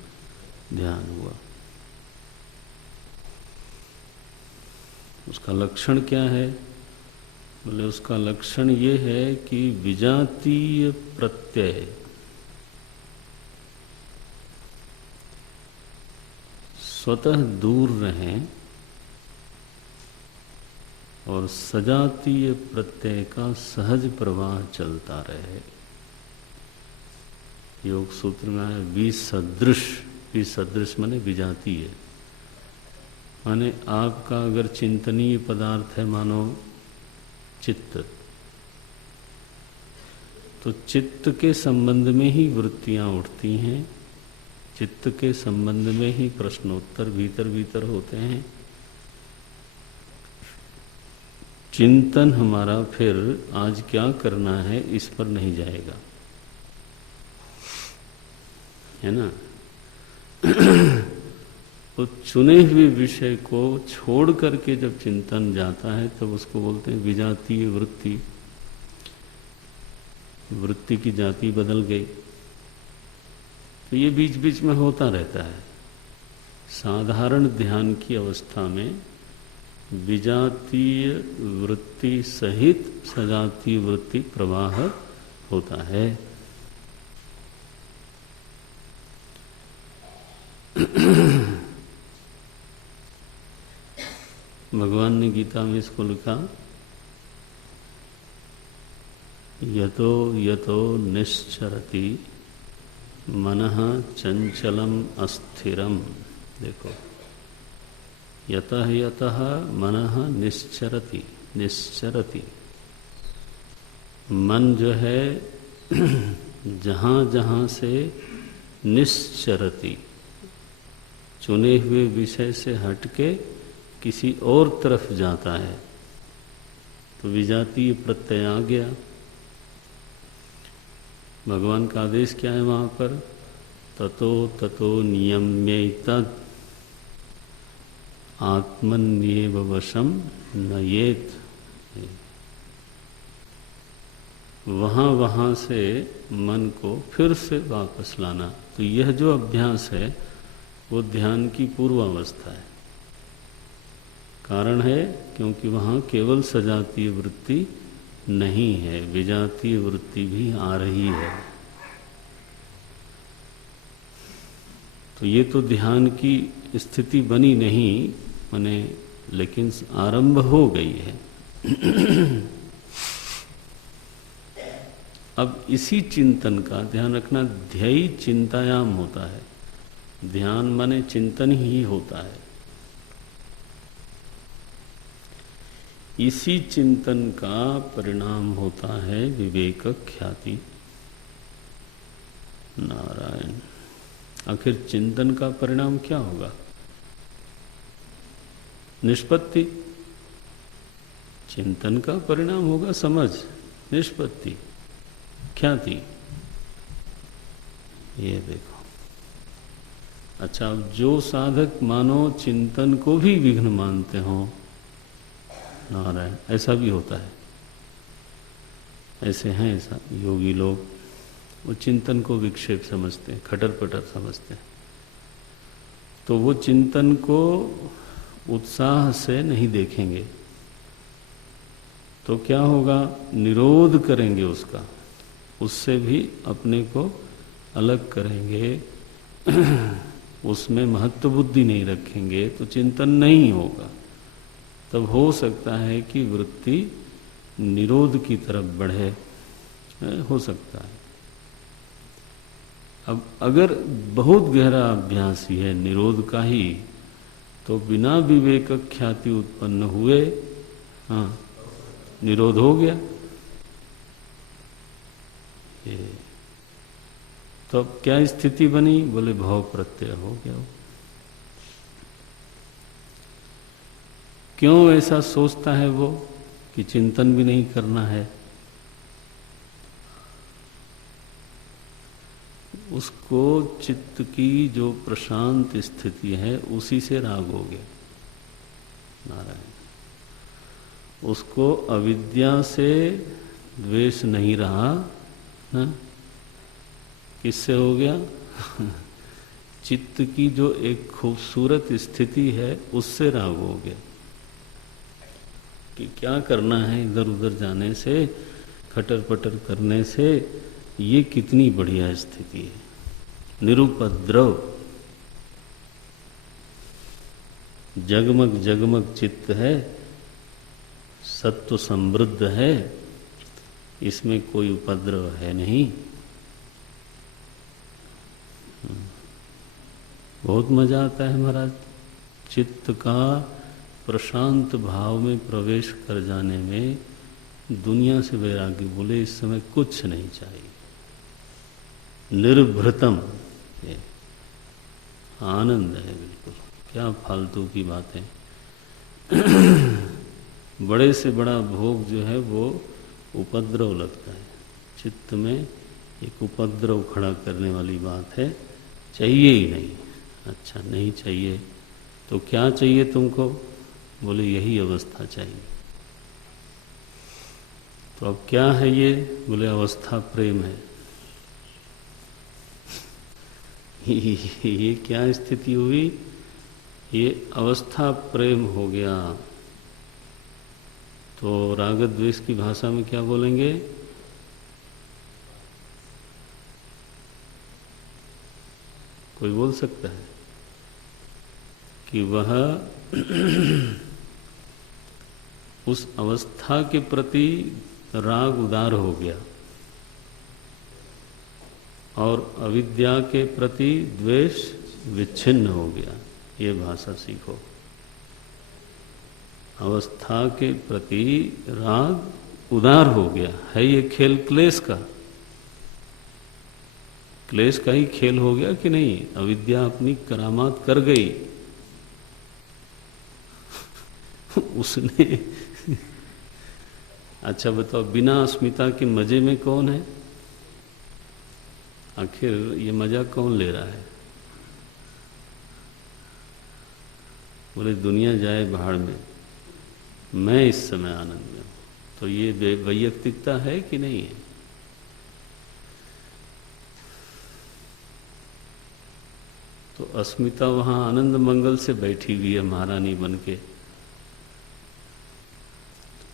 ध्यान हुआ। उसका लक्षण क्या है? बोले उसका लक्षण ये है कि विजातीय प्रत्यय स्वतः दूर रहें और सजातीय प्रत्यय का सहज प्रवाह चलता रहे। योग सूत्र में है विसदृश। विसदृश माने विजातीय, माने आपका अगर चिंतनीय पदार्थ है मानो चित्त, तो चित्त के संबंध में ही वृत्तियां उठती हैं, चित्त के संबंध में ही प्रश्नोत्तर भीतर भीतर होते हैं। चिंतन हमारा फिर आज क्या करना है इस पर नहीं जाएगा, है ना। तो चुने हुए विषय को छोड़ करके जब चिंतन जाता है तब उसको बोलते हैं विजातीय वृत्ति। वृत्ति की जाति बदल गई। तो ये बीच बीच में होता रहता है। साधारण ध्यान की अवस्था में विजातीय वृत्ति सहित सजातीय वृत्ति प्रवाह होता है। भगवान ने गीता में इसको लिखा, यतो यतो निश्चरति मनः चंचलम अस्थिरम। देखो, यतः यतः मनः निश्चरति। निश्चरति मन जो है जहाँ जहाँ से निश्चरति, चुने हुए विषय से हटके किसी और तरफ जाता है, तो विजातीय प्रत्यय आ गया। भगवान का आदेश क्या है वहां पर? ततो ततो नियम्यैतद् आत्मन्येव वशम नयेत। वहां वहां से मन को फिर से वापस लाना। तो यह जो अभ्यास है वो ध्यान की पूर्वावस्था है। कारण है क्योंकि वहां केवल सजातीय वृत्ति नहीं है, विजातीय वृत्ति भी आ रही है। तो ये तो ध्यान की स्थिति बनी नहीं माने, लेकिन आरंभ हो गई है। अब इसी चिंतन का ध्यान रखना, ध्ययी चिंतायाम होता है। ध्यान माने चिंतन ही होता है। इसी चिंतन का परिणाम होता है विवेक ख्याति। नारायण। आखिर चिंतन का परिणाम क्या होगा? निष्पत्ति। चिंतन का परिणाम होगा समझ, निष्पत्ति, ख्याति। ये देखो। अच्छा, अब जो साधक मानो चिंतन को भी विघ्न मानते हो, नारायण, ऐसा भी होता है। ऐसे हैं ऐसा योगी लोग, वो चिंतन को विक्षेप समझते हैं, खटर पटर समझते हैं। तो वो चिंतन को उत्साह से नहीं देखेंगे तो क्या होगा? निरोध करेंगे उसका, उससे भी अपने को अलग करेंगे, उसमें महत्व बुद्धि नहीं रखेंगे तो चिंतन नहीं होगा। तब हो सकता है कि वृत्ति निरोध की तरफ बढ़े, हो सकता है। अब अगर बहुत गहरा अभ्यास ही है निरोध का ही, तो बिना विवेक ख्याति उत्पन्न हुए, हाँ, निरोध हो गया। ये तो अब क्या स्थिति बनी? बोले भाव प्रत्यय हो गया। क्यों ऐसा सोचता है वो कि चिंतन भी नहीं करना है? उसको चित्त की जो प्रशांत स्थिति है उसी से राग हो गया। नारायण, उसको अविद्या से द्वेष नहीं रहा ना, किससे हो गया? चित्त की जो एक खूबसूरत स्थिति है उससे राग हो गया कि क्या करना है इधर उधर जाने से, खटर पटर करने से, ये कितनी बढ़िया स्थिति है, निरुपद्रव, जगमग जगमग चित्त है, सत्व समृद्ध है, इसमें कोई उपद्रव है नहीं। बहुत मजा आता है महाराज, चित्त का प्रशांत भाव में प्रवेश कर जाने में। दुनिया से वैरागी बोले इस समय कुछ नहीं चाहिए, निर्भृतम, ये आनंद है बिल्कुल। क्या फालतू की बातें। बड़े से बड़ा भोग जो है वो उपद्रव लगता है, चित्त में एक उपद्रव खड़ा करने वाली बात है, चाहिए ही नहीं। अच्छा नहीं चाहिए तो क्या चाहिए तुमको? बोले यही अवस्था चाहिए। तो अब क्या है ये? बोले अवस्था प्रेम है। ये क्या स्थिति हुई? ये अवस्था प्रेम हो गया। तो राग द्वेष की भाषा में क्या बोलेंगे? कोई बोल सकता है कि वह उस अवस्था के प्रति राग उदार हो गया और अविद्या के प्रति द्वेष विच्छिन्न हो गया। ये भाषा सीखो। अवस्था के प्रति राग उदार हो गया है, ये खेल क्लेश का। क्लेश का ही खेल हो गया कि नहीं? अविद्या अपनी करामात कर गई। उसने अच्छा बताओ, बिना अस्मिता के मजे में कौन है? आखिर ये मजा कौन ले रहा है? बोले दुनिया जाए भाड़ में, मैं इस समय आनंद में हूं। तो ये वैयक्तिकता है कि नहीं है? तो अस्मिता वहां आनंद मंगल से बैठी हुई है महारानी बन के,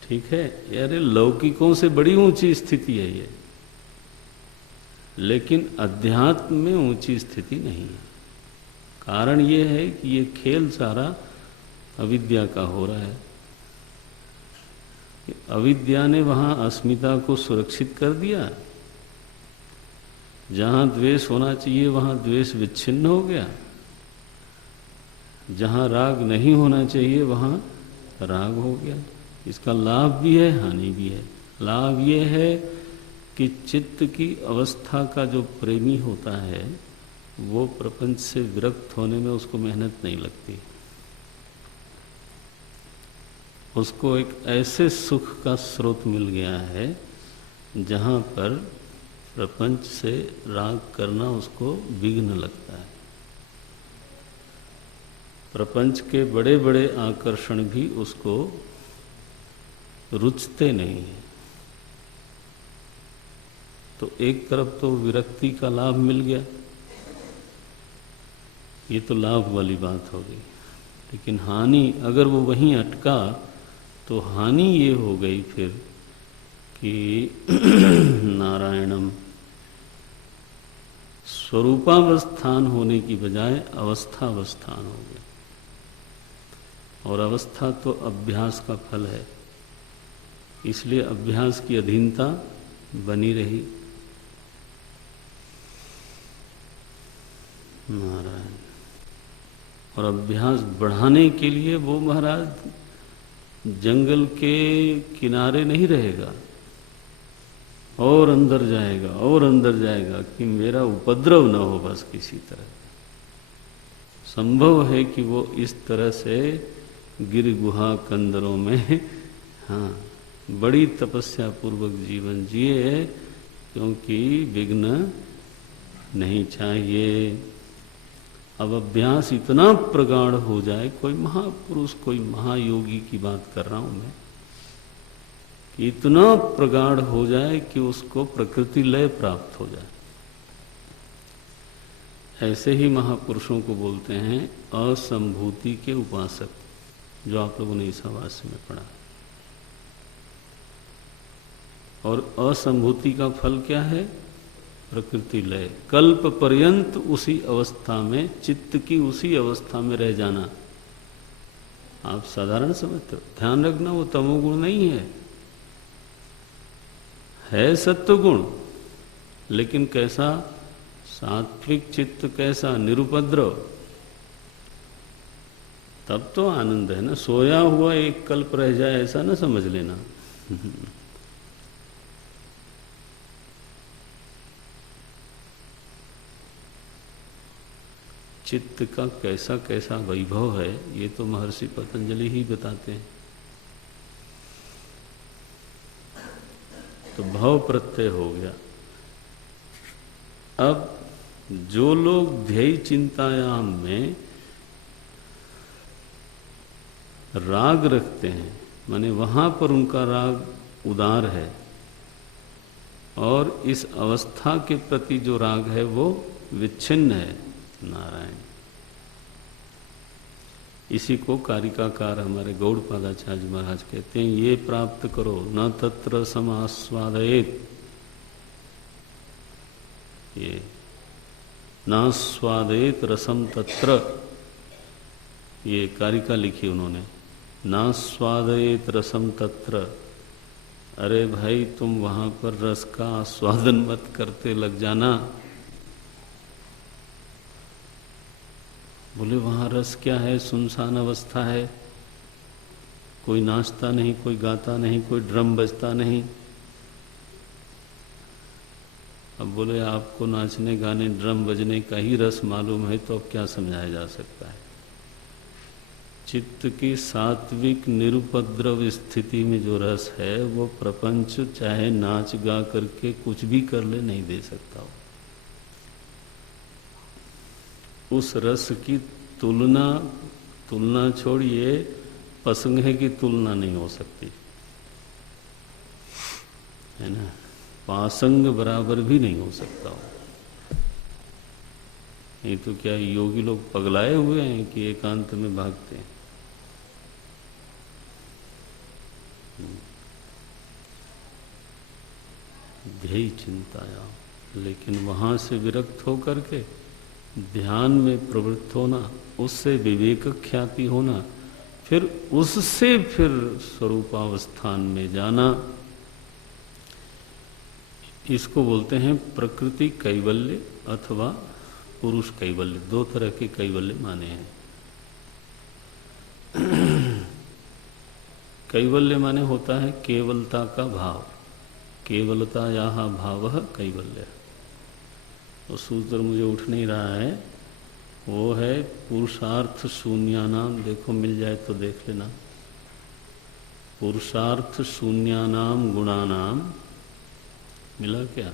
ठीक है। यारे लौकिकों से बड़ी ऊंची स्थिति है ये, लेकिन अध्यात्म में ऊंची स्थिति नहीं है। कारण ये है कि ये खेल सारा अविद्या का हो रहा है। अविद्या ने वहां अस्मिता को सुरक्षित कर दिया। जहां द्वेष होना चाहिए वहां द्वेष विच्छिन्न हो गया, जहां राग नहीं होना चाहिए वहां राग हो गया। इसका लाभ भी है, हानि भी है। लाभ ये है कि चित्त की अवस्था का जो प्रेमी होता है वो प्रपंच से विरक्त होने में उसको मेहनत नहीं लगती। उसको एक ऐसे सुख का स्रोत मिल गया है जहां पर प्रपंच से राग करना उसको विघ्न लगता है। प्रपंच के बड़े बड़े आकर्षण भी उसको रुचते नहीं है। तो एक तरफ तो विरक्ति का लाभ मिल गया, ये तो लाभ वाली बात हो गई। लेकिन हानि, अगर वो वहीं अटका तो हानि ये हो गई फिर कि नारायणम स्वरूपावस्थान होने की बजाय अवस्थावस्थान हो गया। और अवस्था तो अभ्यास का फल है। इसलिए अभ्यास की अधीनता बनी रही। नारायण। और अभ्यास बढ़ाने के लिए वो महाराज जंगल के किनारे नहीं रहेगा, और अंदर जाएगा और अंदर जाएगा कि मेरा उपद्रव न हो बस किसी तरह। संभव है कि वो इस तरह से गिर गुहा कंदरों में हाँ बड़ी तपस्या पूर्वक जीवन जिए, क्योंकि विघ्न नहीं चाहिए। अब अभ्यास इतना प्रगाढ़ हो जाए, कोई महापुरुष कोई महायोगी की बात कर रहा हूं मैं, कि इतना प्रगाढ़ हो जाए कि उसको प्रकृति लय प्राप्त हो जाए। ऐसे ही महापुरुषों को बोलते हैं असंभूति के उपासक, जो आप लोगों ने इस आवास्य में पढ़ा। और असंभूति का फल क्या है? प्रकृति लय, कल्प पर्यंत उसी अवस्था में, चित्त की उसी अवस्था में रह जाना। आप साधारण समझते हो, ध्यान रखना वो तमोगुण नहीं है सत्वगुण, लेकिन कैसा? सात्विक चित्त कैसा? निरुपद्रव। तब तो आनंद है ना। सोया हुआ एक कल्प रह जाए ऐसा ना समझ लेना। चित्त का कैसा कैसा वैभव है, ये तो महर्षि पतंजलि ही बताते हैं। तो भव प्रत्यय हो गया। अब जो लोग ध्येय चिंतायाम में राग रखते हैं, माने वहां पर उनका राग उदार है, और इस अवस्था के प्रति जो राग है वो विच्छिन्न है। नारायण। इसी को कारिकाकार हमारे गौड़पादाचार्य महाराज कहते हैं, ये प्राप्त करो न तत्र समास्वादयेत, ये नास्वादयेत रसम तत्र, ये कारिका लिखी उन्होंने, नास्वादयेत रसम तत्र। अरे भाई तुम वहां पर रस का आस्वादन मत करते लग जाना। बोले वहां रस क्या है? सुनसान अवस्था है, कोई नाचता नहीं, कोई गाता नहीं, कोई ड्रम बजता नहीं। अब बोले आपको नाचने गाने ड्रम बजने का ही रस मालूम है, तो अब क्या समझाया जा सकता है? चित्त की सात्विक निरुपद्रव स्थिति में जो रस है वो प्रपंच चाहे नाच गा करके कुछ भी कर ले नहीं दे सकता हो। उस रस की तुलना छोड़िए, पसंगे की तुलना नहीं हो सकती, है ना। पासंग बराबर भी नहीं हो सकता हो। ये तो क्या योगी लोग पगलाए हुए हैं कि एकांत में भागते हैं। ध्येय चिंताया, लेकिन वहां से विरक्त होकर के ध्यान में प्रवृत्त होना, उससे विवेक ख्याति होना, फिर उससे फिर स्वरूपावस्थान में जाना, इसको बोलते हैं प्रकृति कैवल्य अथवा पुरुष कैवल्य। दो तरह के कैवल्य माने हैं। कैवल्य माने होता है केवलता का भाव, केवलता याहा भावः कैवल्य। वो सूत्र मुझे उठ नहीं रहा है, वो है पुरुषार्थ शून्यानाम। देखो मिल जाए तो देख लेना। पुरुषार्थ शून्यानाम गुणानाम, मिला क्या?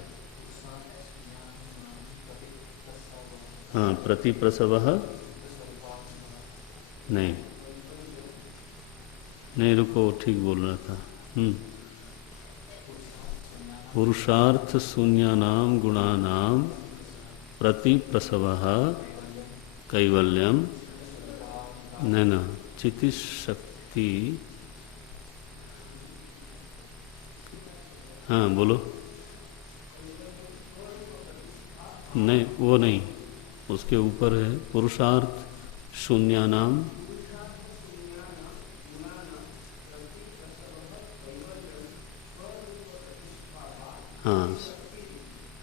हाँ, प्रतिप्रसवः नहीं, रुको, ठीक बोल रहा था। पुरुषार्थ शून्यानाम गुणानाम प्रतिप्रसवः कैवल्यम, न चितिश शक्ति। हाँ बोलो। नहीं, वो नहीं, उसके ऊपर है पुरुषार्थ शून्यानाम। हाँ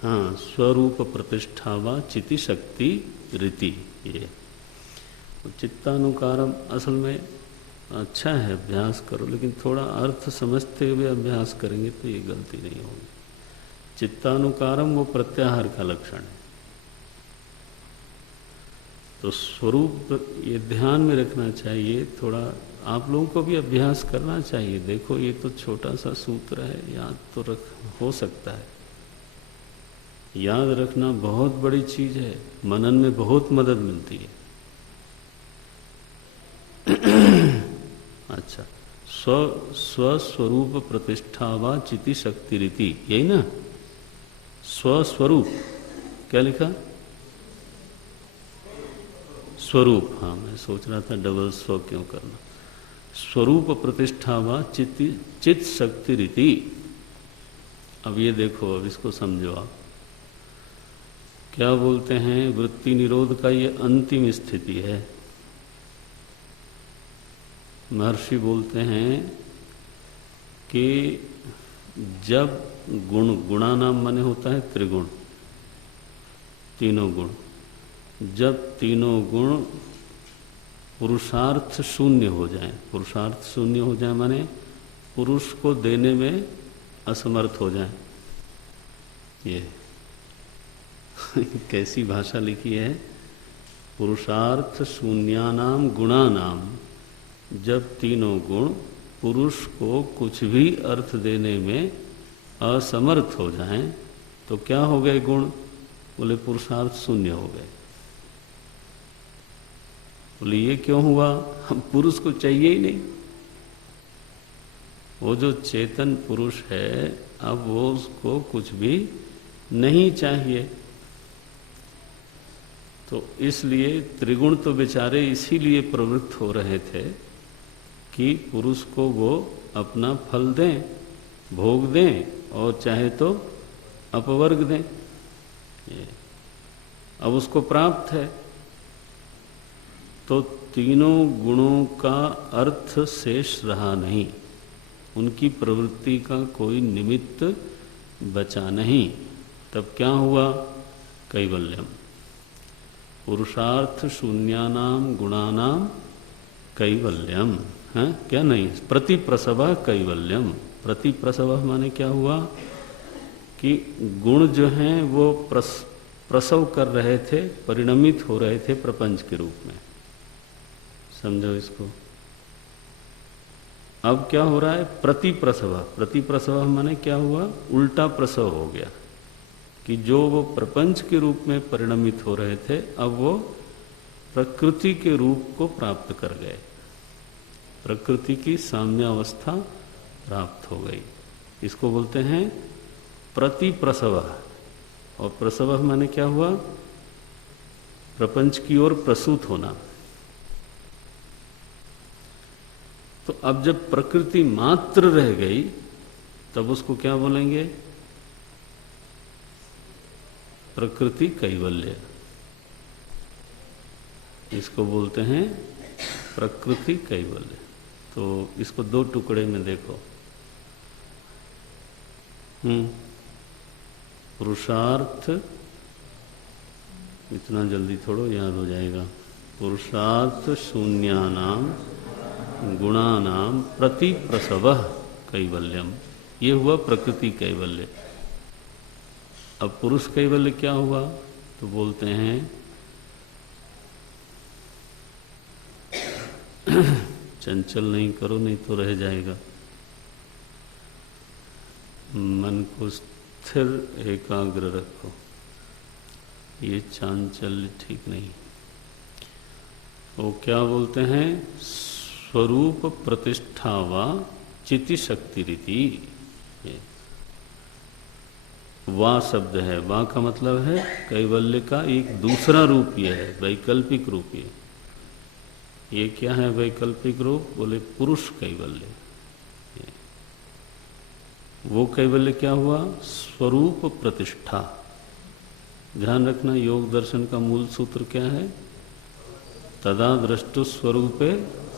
हाँ, स्वरूप प्रतिष्ठा व चिति शक्ति रीति। ये चित्तानुकारम असल में अच्छा है, अभ्यास करो, लेकिन थोड़ा अर्थ समझते हुए अभ्यास करेंगे तो ये गलती नहीं होगी। चित्तानुकारम वो प्रत्याहार का लक्षण है। तो स्वरूप ये ध्यान में रखना चाहिए, थोड़ा आप लोगों को भी अभ्यास करना चाहिए। देखो ये तो छोटा सा सूत्र है, याद तो रख हो सकता है। याद रखना बहुत बड़ी चीज है, मनन में बहुत मदद मिलती है। अच्छा, स्वस्वरूप प्रतिष्ठा व चिति शक्ति रीति, यही ना? स्वस्वरूप क्या लिखा? स्वरूप। हाँ, मैं सोच रहा था डबल स्व क्यों करना। स्वरूप प्रतिष्ठा व चित शक्ति रीति। अब ये देखो, अब इसको समझो आप। क्या बोलते हैं? वृत्ति निरोध का ये अंतिम स्थिति है। महर्षि बोलते हैं कि जब गुणा नाम माने होता है त्रिगुण, तीनों गुण, जब तीनों गुण पुरुषार्थ शून्य हो जाए, पुरुषार्थ शून्य हो जाए माने पुरुष को देने में असमर्थ हो जाए। ये कैसी भाषा लिखी है? पुरुषार्थ शून्यानाम गुणानाम, जब तीनों गुण पुरुष को कुछ भी अर्थ देने में असमर्थ हो जाएं, तो क्या हो गए गुण? बोले पुरुषार्थ शून्य हो गए। बोले ये क्यों हुआ? हम पुरुष को चाहिए ही नहीं। वो जो चेतन पुरुष है, अब वो उसको कुछ भी नहीं चाहिए। तो इसलिए त्रिगुण तो बेचारे इसीलिए प्रवृत्त हो रहे थे कि पुरुष को वो अपना फल दें, भोग दें, और चाहे तो अपवर्ग दें। ये अब उसको प्राप्त है, तो तीनों गुणों का अर्थ शेष रहा नहीं, उनकी प्रवृत्ति का कोई निमित्त बचा नहीं। तब क्या हुआ? कैवल्यम। पुरुषार्थ शून्यानाम गुणानाम कैवल्यम है क्या? नहीं, प्रतिप्रसव कैवल्यम। प्रतिप्रसव माने क्या हुआ कि गुण जो हैं वो प्रसव कर रहे थे, परिणमित हो रहे थे प्रपंच के रूप में। समझो इसको। अब क्या हो रहा है? प्रतिप्रसव। प्रतिप्रसव माने क्या हुआ? उल्टा प्रसव हो गया कि जो वो प्रपंच के रूप में परिणमित हो रहे थे, अब वो प्रकृति के रूप को प्राप्त कर गए। प्रकृति की साम्यावस्था प्राप्त हो गई। इसको बोलते हैं प्रतिप्रसव। और प्रसव माने क्या हुआ? प्रपंच की ओर प्रसूत होना। तो अब जब प्रकृति मात्र रह गई, तब उसको क्या बोलेंगे? प्रकृति कैवल्य। इसको बोलते हैं प्रकृति कैवल्य। तो इसको दो टुकड़े में देखो। पुरुषार्थ, इतना जल्दी थोड़ो याद हो जाएगा। पुरुषार्थ शून्यानाम गुणानाम प्रतिप्रसव कैवल्यम, ये हुआ प्रकृति कैवल्य। अब पुरुष कैवल्य क्या हुआ? तो बोलते हैं चंचल नहीं करो, नहीं तो रह जाएगा। मन को स्थिर एकाग्र रखो, ये चांचल्य ठीक नहीं। वो क्या बोलते हैं? स्वरूप प्रतिष्ठा व चिति शक्ति रीति। वा शब्द है, वा का मतलब है कैवल्य का एक दूसरा रूप ये है, वैकल्पिक रूप ये क्या है वैकल्पिक रूप? बोले पुरुष कैवल्य। वो कैवल्य क्या हुआ? स्वरूप प्रतिष्ठा। ध्यान रखना, योग दर्शन का मूल सूत्र क्या है? तदा द्रष्टु स्वरूपे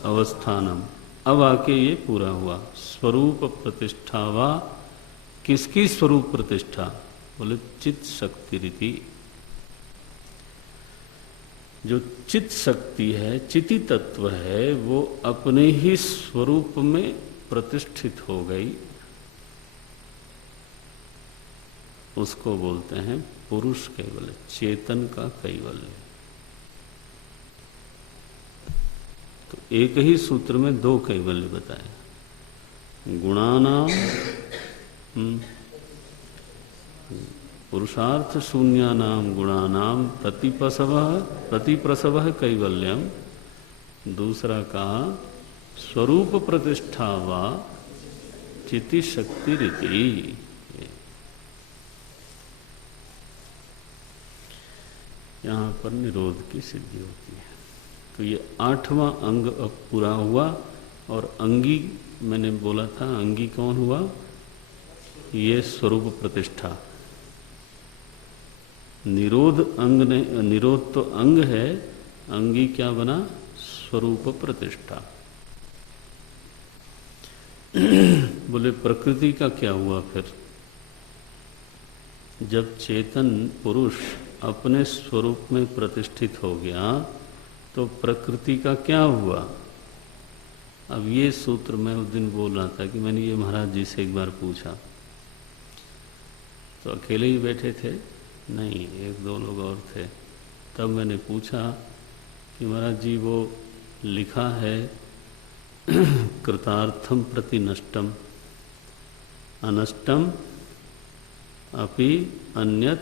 अवस्थानम। अब आके ये पूरा हुआ। स्वरूप प्रतिष्ठा वा किसकी स्वरूप प्रतिष्ठा? बोले चित शक्ति रीति। जो चित शक्ति है, चिति तत्व है, वो अपने ही स्वरूप में प्रतिष्ठित हो गई, उसको बोलते हैं पुरुष कैवल्य, चेतन का कैवल्य। तो एक ही सूत्र में दो कैवल्य बताए, गुणानाम पुरुषार्थ शून्यानाम गुणानाम प्रतिप्रसव कैवल्यम। दूसरा कहा स्वरूप प्रतिष्ठा वा चिति शक्ति रीति। यहाँ पर निरोध की सिद्धि होती है। तो ये 8वां अंग अब पूरा हुआ। और अंगी मैंने बोला था, अंगी कौन हुआ? ये स्वरूप प्रतिष्ठा। निरोध अंग ने, निरोध तो अंग है, अंगी क्या बना? स्वरूप प्रतिष्ठा। बोले प्रकृति का क्या हुआ फिर? जब चेतन पुरुष अपने स्वरूप में प्रतिष्ठित हो गया तो प्रकृति का क्या हुआ? अब ये सूत्र मैं उस दिन बोल रहा था कि मैंने ये महाराज जी से एक बार पूछा, तो अकेले ही बैठे थे, नहीं एक दो लोग और थे। तब मैंने पूछा कि महाराज जी वो लिखा है कृतार्थम प्रति नष्टम अनष्टम अपि अन्यत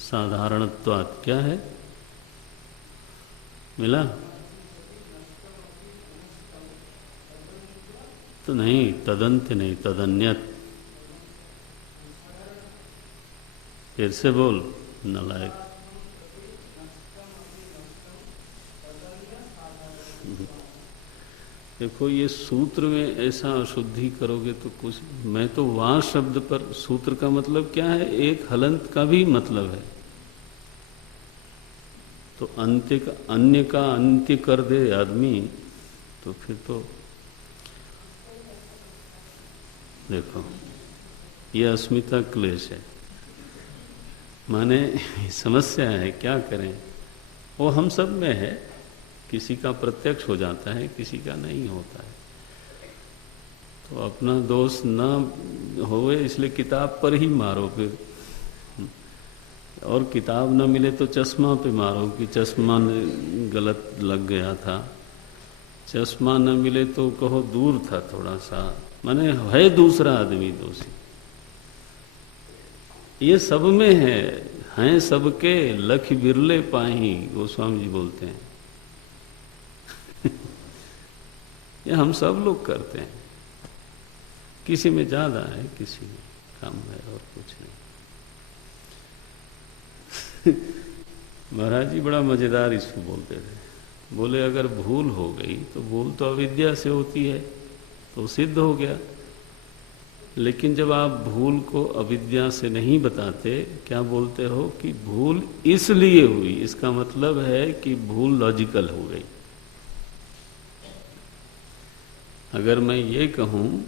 साधारणत्वात्, क्या है? मिला? तो नहीं, तदंत नहीं, तदन्यत। फिर से बोल नालायक। देखो ये सूत्र में ऐसा अशुद्धि करोगे तो कुछ, मैं तो वाह शब्द पर, सूत्र का मतलब क्या है? एक हलंत का भी मतलब है। तो अंत्य का, अन्य का अंत्य कर दे आदमी तो फिर तो देखो ये अस्मिता क्लेश है, माने समस्या है, क्या करें? वो हम सब में है, किसी का प्रत्यक्ष हो जाता है, किसी का नहीं होता है। तो अपना दोष न होवे इसलिए किताब पर ही मारो फिर, और किताब न मिले तो चश्मा पे मारो कि चश्मा गलत लग गया था। चश्मा न मिले तो कहो दूर था थोड़ा सा, माने है दूसरा आदमी दोषी। ये सब में हैं सबके लख बिरले पाही, गोस्वामी जी बोलते हैं। ये हम सब लोग करते हैं, किसी में ज्यादा है, किसी में कम है, और कुछ नहीं। महाराज जी बड़ा मजेदार इसको बोलते थे। बोले अगर भूल हो गई तो भूल तो अविद्या से होती है, तो सिद्ध हो गया। लेकिन जब आप भूल को अविद्या से नहीं बताते, क्या बोलते हो कि भूल इसलिए हुई, इसका मतलब है कि भूल लॉजिकल हो गई। अगर मैं ये कहूं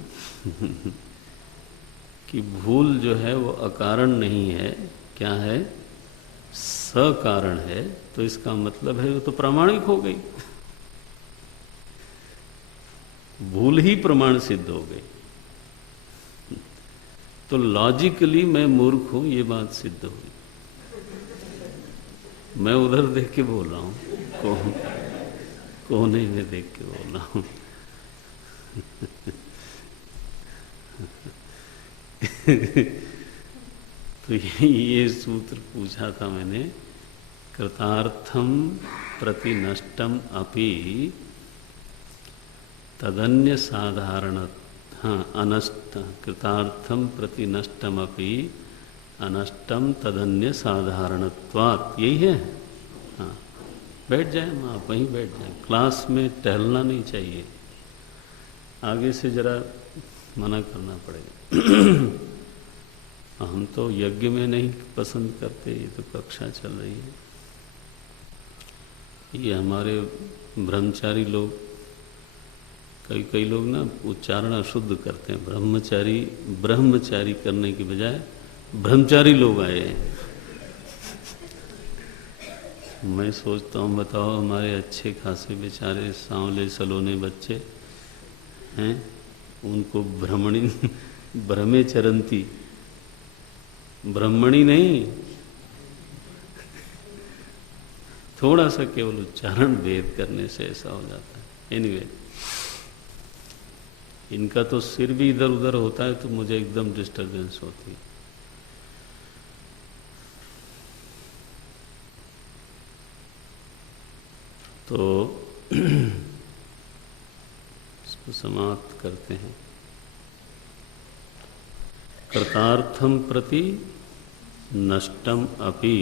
कि भूल जो है वो अकारण नहीं है, क्या है? सकारण है, तो इसका मतलब है वो तो प्रामाणिक हो गई, भूल ही प्रमाण सिद्ध हो गई। तो लॉजिकली मैं मूर्ख हूं, ये बात सिद्ध हुई। मैं उधर देख के बोल रहा हूं, कोने में देख के बोल रहा हूं। तो ये सूत्र पूछा था मैंने, कृतार्थम प्रति नष्टम अपि तदन्य साधारण, हाँ अनष्ट, कृतार्थम प्रति नष्टमपि अनष्टम तदन्य साधारणत्वात्, यही है। हाँ बैठ जाए, आप वहीं बैठ जाए, क्लास में टहलना नहीं चाहिए, आगे से जरा मना करना पड़ेगा। हम तो यज्ञ में नहीं पसंद करते, ये तो कक्षा चल रही है। ये हमारे ब्रह्मचारी लोग कई कई लोग ना उच्चारण अशुद्ध करते हैं, ब्रह्मचारी ब्रह्मचारी करने की बजाय ब्रह्मचारी लोग आए हैं। मैं सोचता हूँ बताओ, हमारे अच्छे खासे बेचारे सांवले सलोने बच्चे हैं, उनको ब्रह्मणी ब्रह्मे चरंती, ब्रह्मणी नहीं, थोड़ा सा केवल उच्चारण भेद करने से ऐसा हो जाता है। एनीवे, इनका तो सिर भी इधर उधर होता है तो मुझे एकदम डिस्टर्बेंस होती है। तो इसको समाप्त करते हैं। कर्तार्थम प्रति नष्टम अपि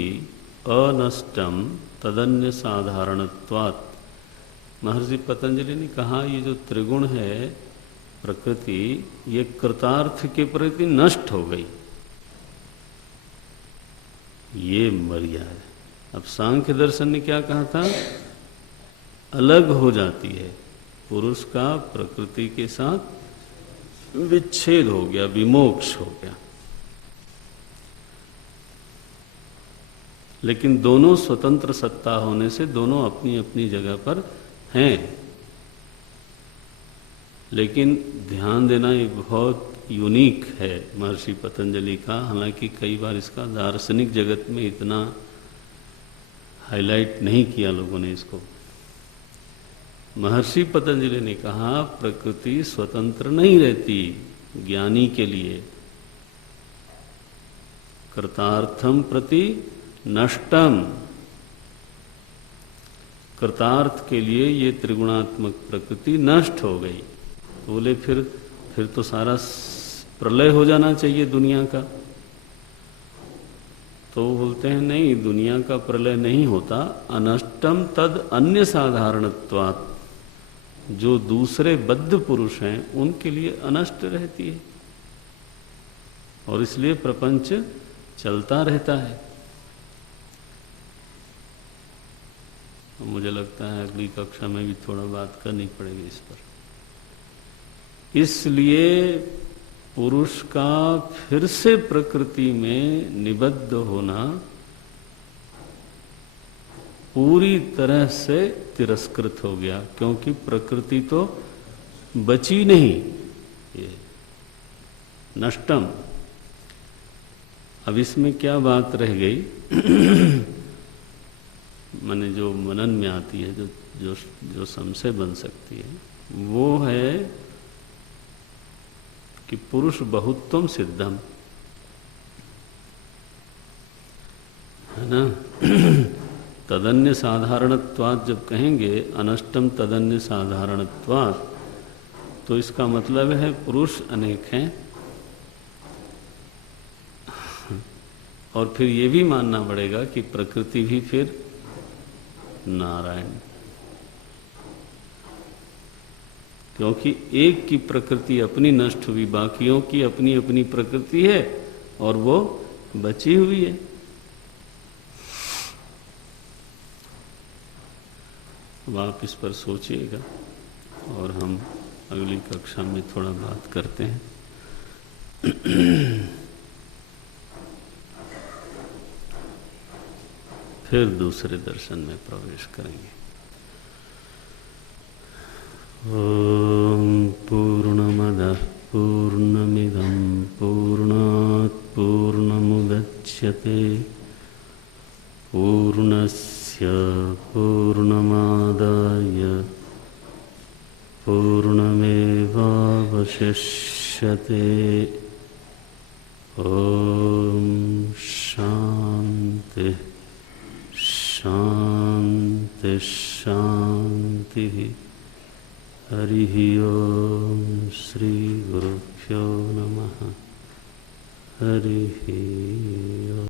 अनष्टम तदन्य साधारणत्वात्। महर्षि पतंजलि ने कहा ये जो त्रिगुण है प्रकृति, ये कृतार्थ के प्रति नष्ट हो गई, ये मर्या है। अब सांख्य दर्शन ने क्या कहा था? अलग हो जाती है, पुरुष का प्रकृति के साथ विच्छेद हो गया, विमोक्ष हो गया। लेकिन दोनों स्वतंत्र सत्ता होने से दोनों अपनी अपनी जगह पर हैं। लेकिन ध्यान देना ये बहुत यूनिक है महर्षि पतंजलि का, हालांकि कई बार इसका दार्शनिक जगत में इतना हाईलाइट नहीं किया लोगों ने इसको। महर्षि पतंजलि ने कहा प्रकृति स्वतंत्र नहीं रहती ज्ञानी के लिए। कृतार्थम प्रति नष्टम, कृतार्थ के लिए ये त्रिगुणात्मक प्रकृति नष्ट हो गई। तो बोले फिर तो सारा प्रलय हो जाना चाहिए दुनिया का। तो बोलते हैं नहीं, दुनिया का प्रलय नहीं होता। अनष्टम तद अन्य साधारणत्वात्, जो दूसरे बद्ध पुरुष हैं उनके लिए अनष्ट रहती है और इसलिए प्रपंच चलता रहता है। मुझे लगता है अगली कक्षा में भी थोड़ा बात करनी पड़ेगी इस पर। इसलिए पुरुष का फिर से प्रकृति में निबद्ध होना पूरी तरह से तिरस्कृत हो गया, क्योंकि प्रकृति तो बची नहीं, ये नष्टम। अब इसमें क्या बात रह गई माने जो मनन में आती है, जो संशय बन सकती है, वो है कि पुरुष बहुत्वम सिद्धम, है ना। तदन्य साधारणत्वात् जब कहेंगे अनष्टम तदन्य साधारणत्वात्, तो इसका मतलब है पुरुष अनेक हैं। और फिर ये भी मानना पड़ेगा कि प्रकृति भी फिर नारायण, क्योंकि एक की प्रकृति अपनी नष्ट हुई, बाकियों की अपनी अपनी प्रकृति है और वो बची हुई है। अब आप इस पर सोचिएगा और हम अगली कक्षा में थोड़ा बात करते हैं। फिर दूसरे दर्शन में प्रवेश करेंगे। ओम पूर्णमदः पूर्णमिदं पूर्णात् पूर्णमुदच्यते पूर्णस्य पूर्णमादाय पूर्णमेवावशिष्यते। ओम शांति शांति शांति। हरिः ओम श्री गुरुभ्यो नमः। हरिः ओम।